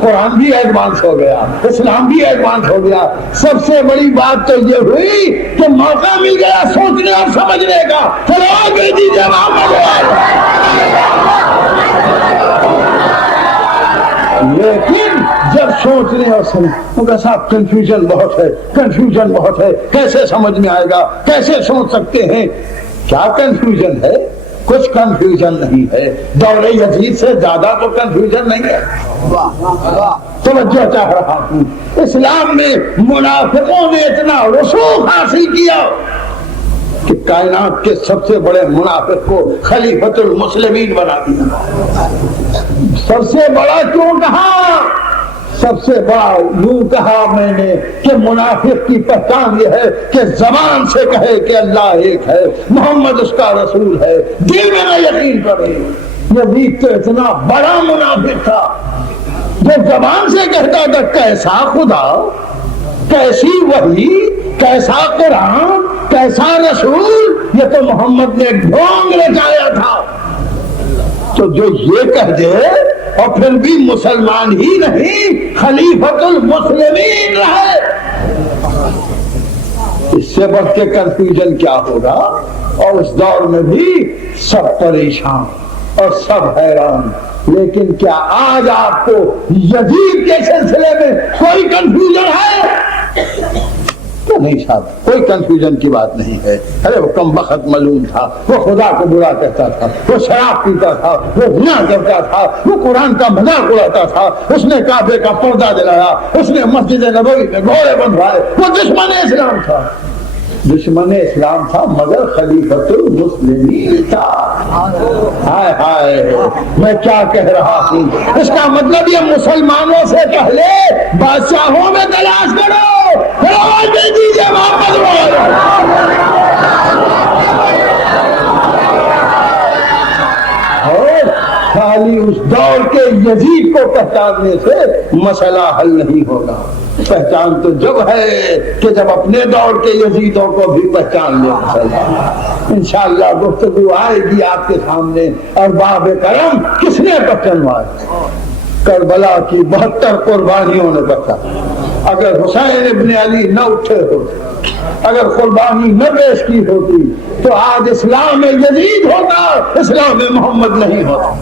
قرآن بھی ایڈوانس ہو گیا، اسلام بھی ایڈوانس ہو گیا۔ سب سے بڑی بات تو یہ ہوئی کہ موقع مل گیا سوچنے اور سمجھنے کا۔ چلو آگے دیجیے محمد۔ لیکن جب سوچنے اور سمجھنے صاحب کنفیوژن بہت ہے، کنفیوژن بہت ہے، کیسے سمجھ میں آئے گا، کیسے سوچ سکتے ہیں؟ کیا کنفیوژن ہے؟ کچھ کنفیوژن نہیں ہے، دور یزید سے زیادہ تو کنفیوژن نہیں ہے۔ توجہ چاہ رہا ہوں، اسلام میں منافقوں نے اتنا رسوخ حاصل کیا کہ کائنات کے سب سے بڑے منافق کو خلیفۃ المسلمین بنا دیا۔ سب سے بڑا کیوں کہا؟ سب سے بڑا یوں کہا میں نے کہ منافق کی پہچان یہ ہے کہ زبان سے کہے کہ اللہ ایک ہے، محمد اس کا رسول ہے، دل میں نہ یقین کرے۔ یزید تو اتنا بڑا منافق تھا جو زبان سے کہتا تھا کیسا خدا، کیسی وحی، کیسا قرآن، کیسا رسول، یہ تو محمد نے ڈھونگ رچایا تھا۔ تو جو یہ کہہ دے اور پھر بھی مسلمان ہی نہیں خلیفۃ المسلمین رہے، اس سے بڑھ کے کنفیوژن کیا ہوگا؟ اور اس دور میں بھی سب پریشان اور سب حیران۔ لیکن کیا آج آپ کو یزید کے سلسلے میں کوئی کنفیوژن ہے؟ نہیں صاحب، کوئی کنفیوژن کی بات نہیں ہے۔ ارے وہ کم بخت ملعون تھا، وہ خدا کو برا کہتا تھا، وہ شراب پیتا تھا، وہ گناہ کرتا تھا، وہ قرآن کا مذاق اڑاتا تھا، اس نے کعبے کا پردہ دلایا، اس نے مسجد نبوی میں گھوڑے بندھوائے، وہ دشمن اسلام تھا، دشمن اسلام تھا مگر خلیفۃ المسلمین تھا۔ ہائے ہائے، میں کیا کہہ رہا ہوں؟ اس کا مطلب یہ مسلمانوں سے پہلے بادشاہوں میں تلاش کرو۔ دیجیے محمد اور خالی اس دور کے یزید کو پہچاننے سے مسئلہ حل نہیں ہوگا۔ پہچان تو جب ہے کہ جب اپنے دور کے یزیدوں کو بھی پہچان لے۔ انشاءاللہ گفتگو آئے گی آپ کے سامنے۔ اور باب کرم کس نے پہچانوایا؟ کربلا کی 72 قربانیوں نے بتا۔ اگر حسین ابن علی نہ اٹھے ہوتے، اگر قربانی نہ پیش کی ہوتی تو آج اسلام یزید ہوتا، اسلام محمد نہیں ہوتا۔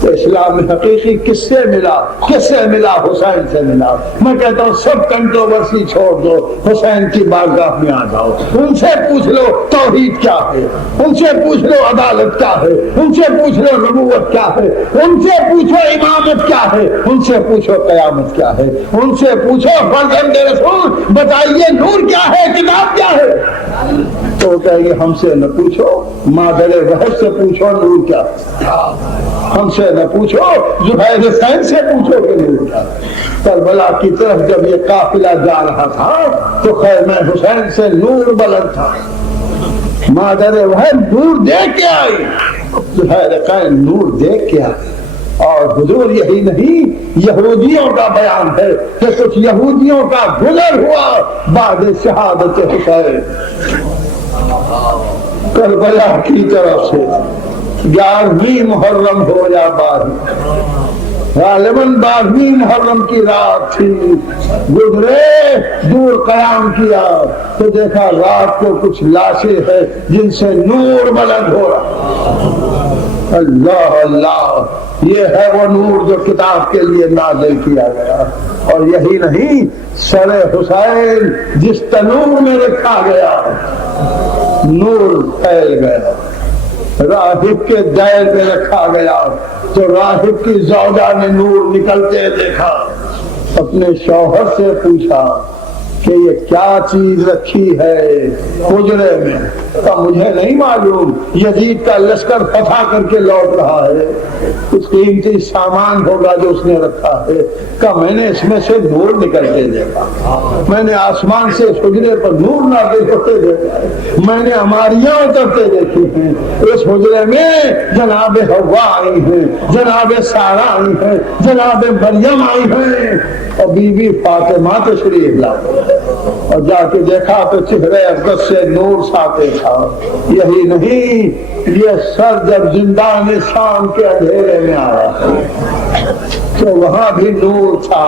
تو اسلام حقیقی کس سے ملا؟ کس سے ملا؟ حسین سے ملا۔ میں کہتا ہوں سب کنٹروورسی چھوڑ دو، حسین کی بارگاہ میں آ جاؤ، ان سے پوچھ لو توحید کیا ہے، ان سے پوچھ لو عدالت کیا ہے، ان سے پوچھ لو نبوت کیا ہے، ان سے پوچھو امامت کیا ہے، ان سے پوچھو قیامت کیا ہے، ان سے پوچھو فرزند رسول بتائیے نور کیا ہے، کتاب کیا ہے۔ تو وہ کہیں گے ہم سے نہ پوچھو، مادر وحش سے پوچھو نور کیا ہے، ہم سے نہ پوچھو، زبیر حسین سے پوچھو کہ نور کیا ہے۔ کربلا کی طرف جب یہ قافلہ جا رہا تھا تو خیمہ حسین سے نور بلند تھا، مادر وحش نور دیکھ کے آئی، زبیر حسین نور دیکھ کے آئی۔ اور حضور یہی نہیں، یہودیوں کا بیان ہے کہ کچھ یہودیوں کا گزر ہوا بعد شہادت حسین کربلا کی طرف سے 11ویں محرم ہو یا 12، غالباً 12ویں محرم کی رات تھی، گزرے دور قیام کیا تو دیکھا رات کو کچھ لاشیں ہیں جن سے نور بلند ہو رہا۔ اللہ اللہ، یہ ہے وہ نور جو کتاب کے لیے نازل کیا گیا۔ اور یہی نہیں، سر حسین جس تنور میں رکھا گیا نور پھیل گیا، راہب کے دائر میں رکھا گیا تو راہب کی زوجہ نے نور نکلتے دیکھا، اپنے شوہر سے پوچھا کہ یہ کیا چیز رکھی ہے حجرے میں؟ کہا مجھے نہیں معلوم، یزید کا لشکر فتح کر کے لوٹ رہا ہے، کچھ قیمتی سامان ہوگا جو اس نے رکھا ہے۔ کہا میں نے اس میں سے نور نکل کے دیکھا، میں نے آسمان سے اس حجرے پر نور نازل ہوتے دیکھا ہے، میں نے عماریاں اترتے دیکھی ہیں، اس حجرے میں جناب حوا آئی ہیں، جناب سارہ آئی ہیں، جناب مریم آئی ہیں، اور بی بی فاطمہ تشریف لائی، اور جا کے دیکھا تو چہرے اقدس سے نور ساتے تھا۔ یہی نہیں، یہ سر جب زندان شام کے اندھیرے میں آیا تو وہاں بھی نور تھا۔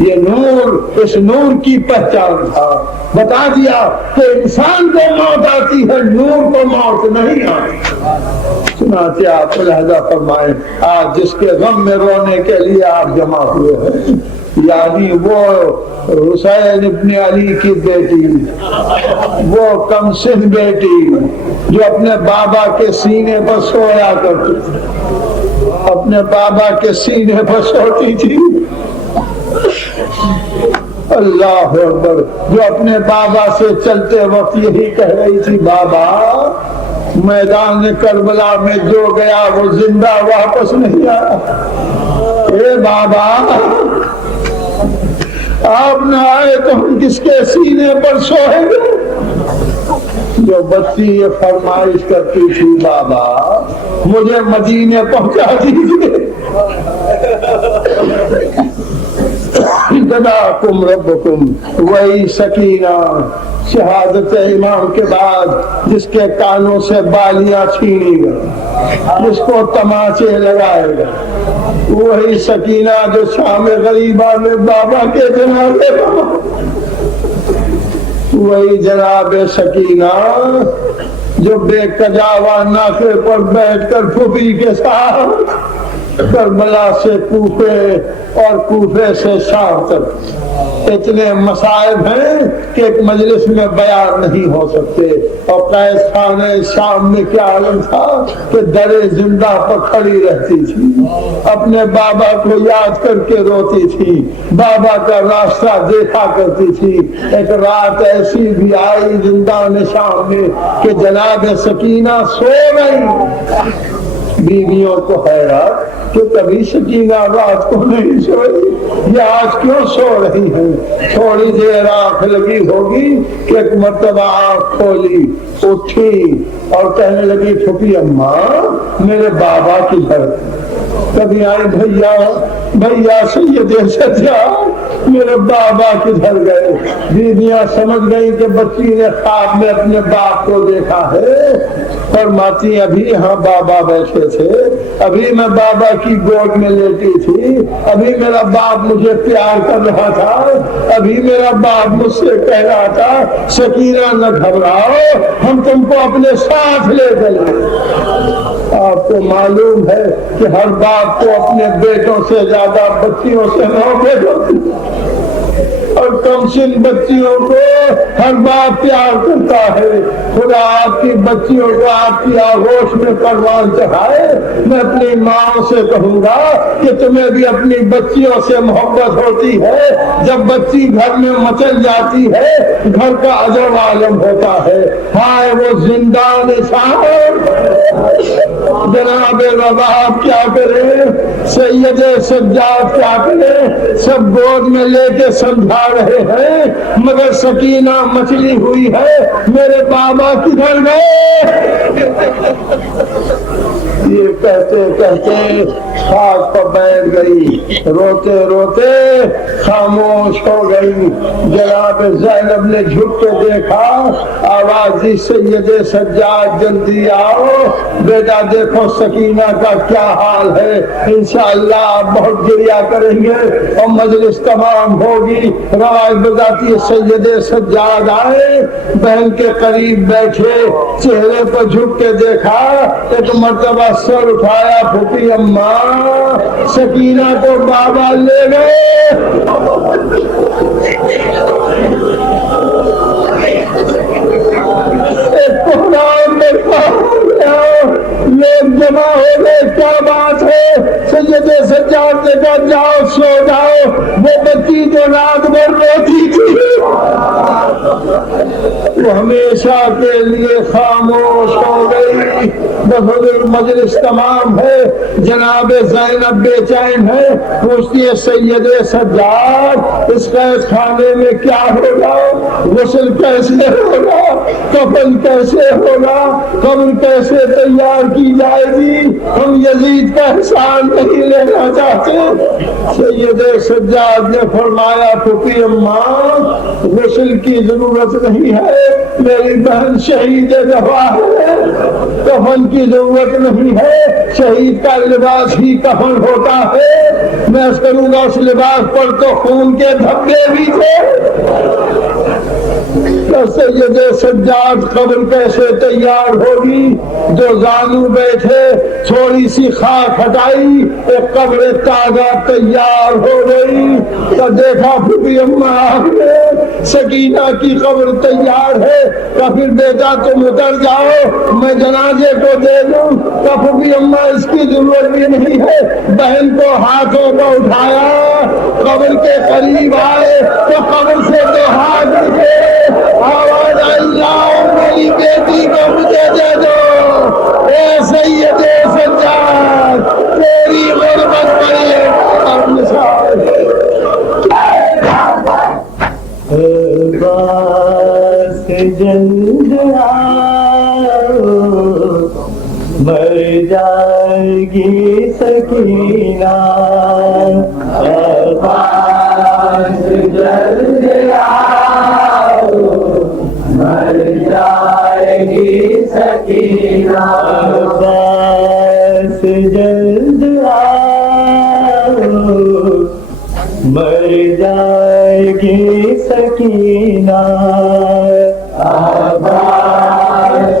یہ نور، اس نور کی پہچان تھا۔ بتا دیا کہ انسان کو موت آتی ہے، نور کو موت نہیں آتی۔ چنانچہ آپ لہذا فرمائیں آج جس کے غم میں رونے کے لیے آپ جمع ہوئے ہیں، یعنی وہ حسین ابن علی کی بیٹی، وہ کم سن بیٹی جو اپنے بابا کے سینے پر سویا کرتی تھی، اپنے بابا کے سینے پر سوتی تھی، اللہ اکبر، جو اپنے بابا سے چلتے وقت یہی کہہ رہی تھی، بابا میدان کربلا میں جو گیا وہ زندہ واپس نہیں آیا، اے بابا آپ نہ آئے تو ہم کس کے سینے پر سوئیں گے؟ جو بچی یہ فرمائش کرتی تھی، بابا مجھے مدینے پہنچا دیجیے، جزاکم ربکم، وہی سکینہ شہادت امام کے بعد جس کے کانوں سے بالیاں چھینی گئی، جس کو تماچے لگائے گئے، وہی سکینہ جو شام غریبہ میں بابا کے جنازے پر، وہی جناب سکینہ جو بے کجاوا ناکے پر بیٹھ کر پھوپھی کے ساتھ کربلا سے کوفے اور کوفے سے شام تک اتنے مصائب ہیں کہ ایک مجلس میں بیان نہیں ہو سکتے، اور قید خانے شام میں کیا عالم تھا کہ در زندہ پر کھڑی رہتی تھی، اپنے بابا کو یاد کر کے روتی تھی، بابا کا راستہ دیکھا کرتی تھی۔ ایک رات ایسی بھی آئی زندان شام میں کہ جناب سکینہ سو گئی، بیویوں کو حیرت کہ کبھی سکینہ رات کو نہیں سوئی، یہ آج کیوں سو رہی ہیں؟ تھوڑی دیر آنکھ لگی ہوگی کہ ایک مرتبہ آنکھ کھولی، اٹھی اور کہنے لگی پھوپھی اماں میرے بابا کی گھر، کبھی آئی بھیا سید سجاد میرے بابا کدھر گئے؟ بیویاں سمجھ گئی کہ بچی نے خواب میں اپنے باپ کو دیکھا ہے، فرماتی ابھی یہاں بابا بیٹھے تھے، ابھی میں بابا کی گود میں لیٹی تھی، ابھی میرا باپ مجھے پیار کر رہا تھا، ابھی میرا باپ مجھ سے کہہ رہا تھا سکینہ نہ گھبراؤ ہم تم کو اپنے ساتھ لے چلیں۔ آپ کو معلوم ہے کہ ہر باپ کو اپنے بیٹوں سے زیادہ بچیوں سے محبت ہوتی ہے، اور کم سن بچیوں کو ہر باپ پیار کرتا ہے۔ خدا آپ کی بچیوں کو آپ کی آغوش میں پروان چڑھائے۔ میں اپنی ماں سے کہوں گا کہ تمہیں بھی اپنی بچیوں سے محبت ہوتی ہے، جب بچی گھر میں مچل جاتی ہے گھر کا عجب عالم ہوتا ہے۔ ہائے وہ زندان شام، جناب رباب کیا کریں، سید سجاد کیا کریں، سب گود میں لے کے سمجھا رہے ہیں، مگر سکینہ مچلی ہوئی ہے، میرے بابا کدھر گئے؟ یہ کہتے کہتے خاک پر بیٹھ گئی، روتے روتے خاموش ہو گئی۔ جناب زینب نے جھک کے دیکھا، آواز دی سید سجاد جلدی آؤ، بیٹا دیکھو سکینہ کا کیا حال ہے، انشاءاللہ آپ بہت گریا کریں گے اور مجلس تمام ہوگی۔ روایت بتاتی ہے سید سجاد آئے، بہن کے قریب بیٹھے، چہرے پر جھک کے دیکھا، ایک مرتبہ سر اٹھایا، پھوپھی اماں سکینہ کو بابا لے گئے۔ لوگ جمع ہو گئے، کیا بات ہے؟ سید سجاد نے کہا جاؤ سو جاؤ، وہ بچی جو رات بھر روتی تھی وہ ہمیشہ کے لیے خاموش ہو گئی۔ بہت مجلس تمام ہے، جناب زینب بے چین ہے، پوچھتی ہے سید سجاد اس قید خانے میں کیا ہوگا، غسل کیسے ہوگا، کفن کیسے ہوگا، قبر کیسے تیار کی جائے گی، ہم یزید کا احسان نہیں لینا چاہتے۔ سید سجاد نے فرمایا پھوپھی اماں غسل کی ضرورت نہیں ہے، میری بہن شہید گواہ ہے، کفن کی ضرورت نہیں ہے، شہید کا لباس ہی کفن ہوتا ہے، میں اس کروں گا اس لباس پر تو خون کے دھبے بھی تھے۔ سید سجاد قبر کیسے تیار ہوگی؟ جو زانو بیٹھے تھوڑی سی خاک ہٹائی ایک قبر تازہ تیار ہو گئی۔ تو دیکھا پھوپھی اماں آ گئے، سکینہ کی قبر تیار ہے، تو پھر بیٹا تم اتر جاؤ میں جنازے کو دے دوں۔ تو پھوپھی اماں اس کی ضرورت بھی نہیں ہے، بہن کو ہاتھوں کو اٹھایا، قبر کے قریب آئے تو قبر سے دو ہاتھ دکھے، آواز آئی لاؤ میری بیٹی کو مجھے دے دو، اے سید سجاد تیری غربت بڑے اور مثال۔ بس جلد آؤ مر جائے گی سکینہ، بس جلد آؤ مر جائے گی سکینہ، بس جلد آؤ مر جائے گی سکینہ، عباس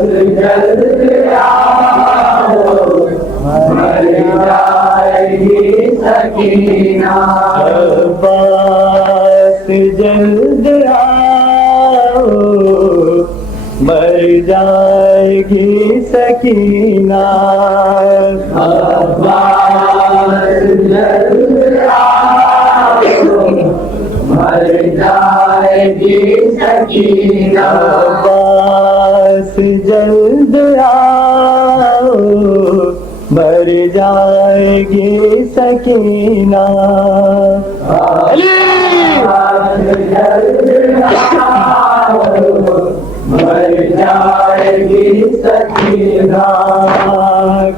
جلد آؤ مر جائے گی سکینہ، عباس جلد آؤ مر جائے گی سکینہ، عباس جلد مر جائے گی سکینہ، عباس جلد آؤ مر جائے گی سکینہ، عباس جلد آؤ مر جائے گی سکینہ،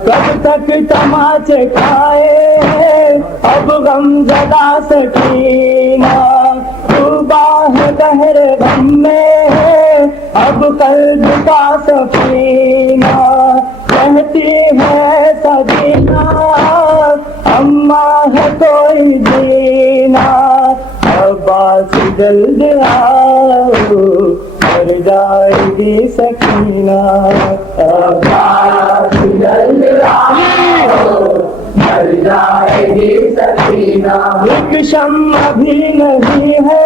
کب تک تماچے کھائے اب غم زدہ سکینہ، صبح بہر غم میں اب قلب کا سفینہ، کہتی ہے سکینہ اماں ہے کوئی جینا، عباس جلد آؤ مر جائے گی سکینہ، عباس جلد آؤ مر جائے گی سکینہ، ایک شمع بھی نہیں ہے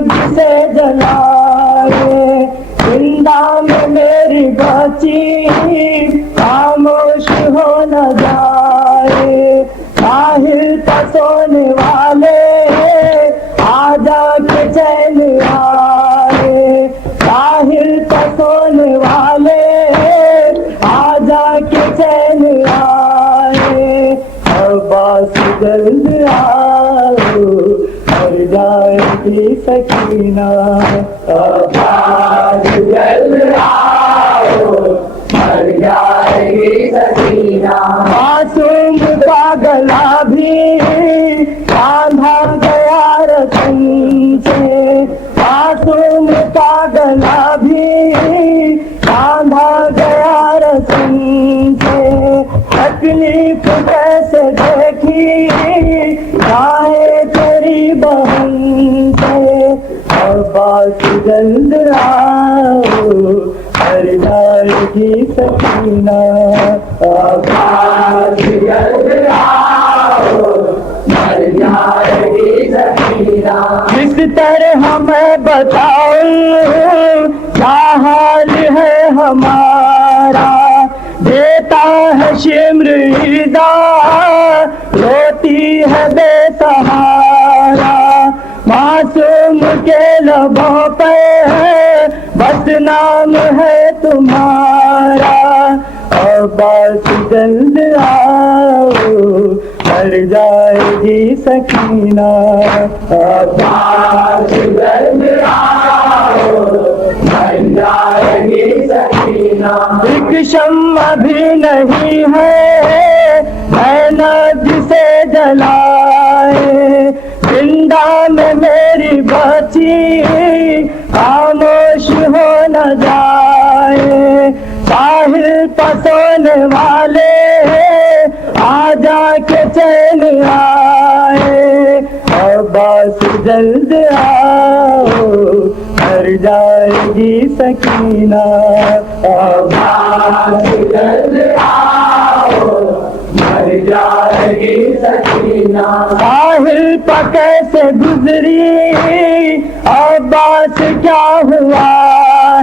جسے جلائے، زندہ میں میری بچی خاموش ہو نہ جائے، طاہر کا سونے والے آجا کے چین آئے، طاہر کا سونے والے آجا کے چین آئے، عباس جلد آؤ مر جائے گی سکینہ، عباس جلد آؤ مر جائے گی سکینہ، معصوم کا گلا بھی باندھا گیا رسن سے، معصوم کا گلا بھی باندھا گیا رسن سے، تکلیف کیسے دیکھی چاہے تیری بہن سے، عباس جلد آؤ مر جائے گی سکینہ، عباس جلد آؤ مر جائے گی سکینہ، کس طرح میں بتاؤں کیا حال ہے ہمارا، دیتا ہے شمر ایدا روتی ہے بے سہارا، معصوم کے لبوں پہ بس نام ہے تمہارا، عباس جلد آؤ مر جائے گی سکینہ، عباس جلد آؤ مر جائے گی سکینہ، ایک شمع بھی نہیں ہے جسے جلائے، زندہ میں میری بچی خاموش ہو نہ جائے، طاہر پسونے والے آجا کے چین آئے، عباس جلد آؤ مر جائے گی سکینہ عباس جلد آؤ مر جائے گی سکینہ ساحل پہ کیسے گزری عباس کیا ہوا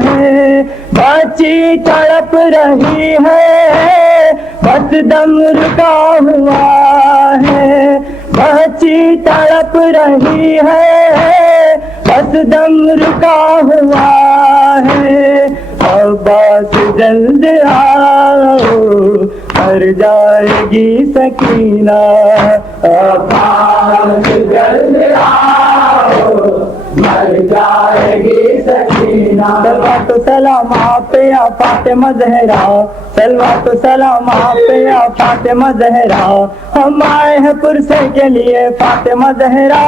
ہے بچی تڑپ رہی ہے بس دم رکا ہوا ہے بچی تڑپ رہی ہے بس دم رکا ہوا ہے عباس جلد آؤ مر جائے گی سکینہ عباس جلد آؤ مر جائے گی سکینہ صلوات و سلام آپ پہ یا فاطمہ زہرا صلوات و سلام آپ پہ یا فاطمہ زہرا ہم آئے ہیں پرسے کے لیے فاطمہ زہرا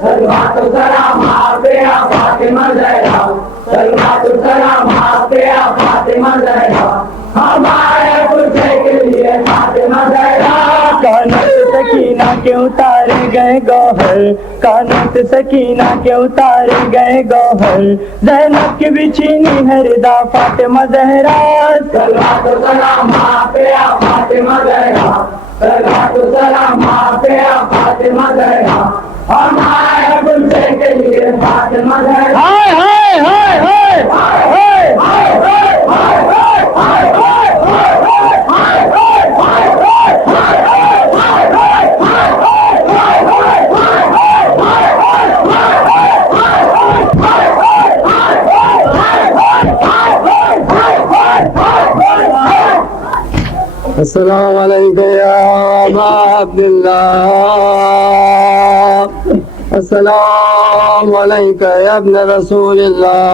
صلوات و سلام آپ پہ یا فاطمہ زہرا صلوات و سلام آپ پہ یا فاطمہ زہرا ہم آئے ہیں پرسے کے لیے فاطمہ زہرا کانت سکینہ کے اتارے گئے گوہر کانت سکینہ کے اتارے گئے گوہر زینب کی بچھینی ہے ردا فاطمہ زہرا صلوات و سلام آپ پہ یا فاطمہ زہرا صلوات و سلام آپ پہ یا فاطمہ زہرا ہم آئے ہیں پرسے کے لیے فاطمہ زہرا ہائے ہائے ہائے ہائے ہائے ہائے ہائے السلام علیکم یا ابا عبداللہ السلام علیکم یا ابن رسول اللہ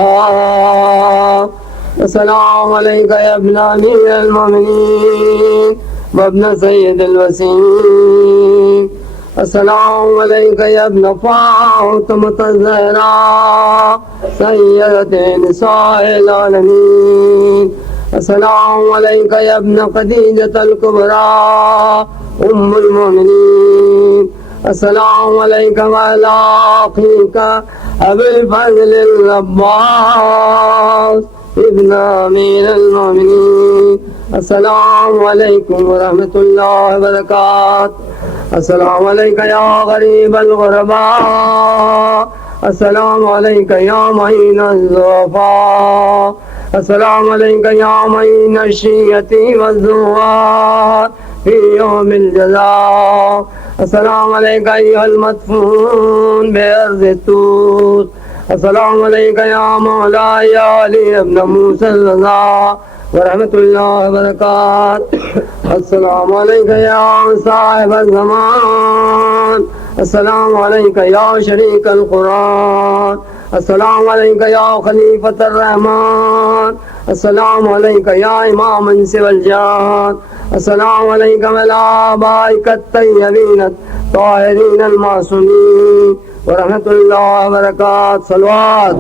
السلام علیکم یا ابن امیر المؤمنین وابن سید الوسیم السلام علیکم یا ابن فاطمۃ الزہراء سیدۃ نساء العالمین السلام علیکم یا ابن خدیجۃ الکبریٰ ام المؤمنین السلام علیکم وعلی اخیک ابی الفضل العباس ابن امیر المؤمنین السلام علیکم ورحمۃ اللہ وبرکاتہ السلام علیکم یا غریب الغرباء السلام علیکم یا معین الضعفاء السلام علیکم یا معین الشیعۃ والزوار فی یوم الجزاء السلام علیکم ایھا المدفون بارض الطور السلام علیکم یا مولاي علی ابن موسیٰ الرضا ورحمۃ اللہ وبرکاتہ السلام علیکم یا صاحب الزمان السلام علیکم یا شریک القرآن السلام علیکم یا خلیفۃ الرحمن السلام علیکم یا امام انس والجان السلام علیکم علی آبائک الطیبین الطاہرین المعصومین ورحمۃ اللہ وبرکاتہ صلوات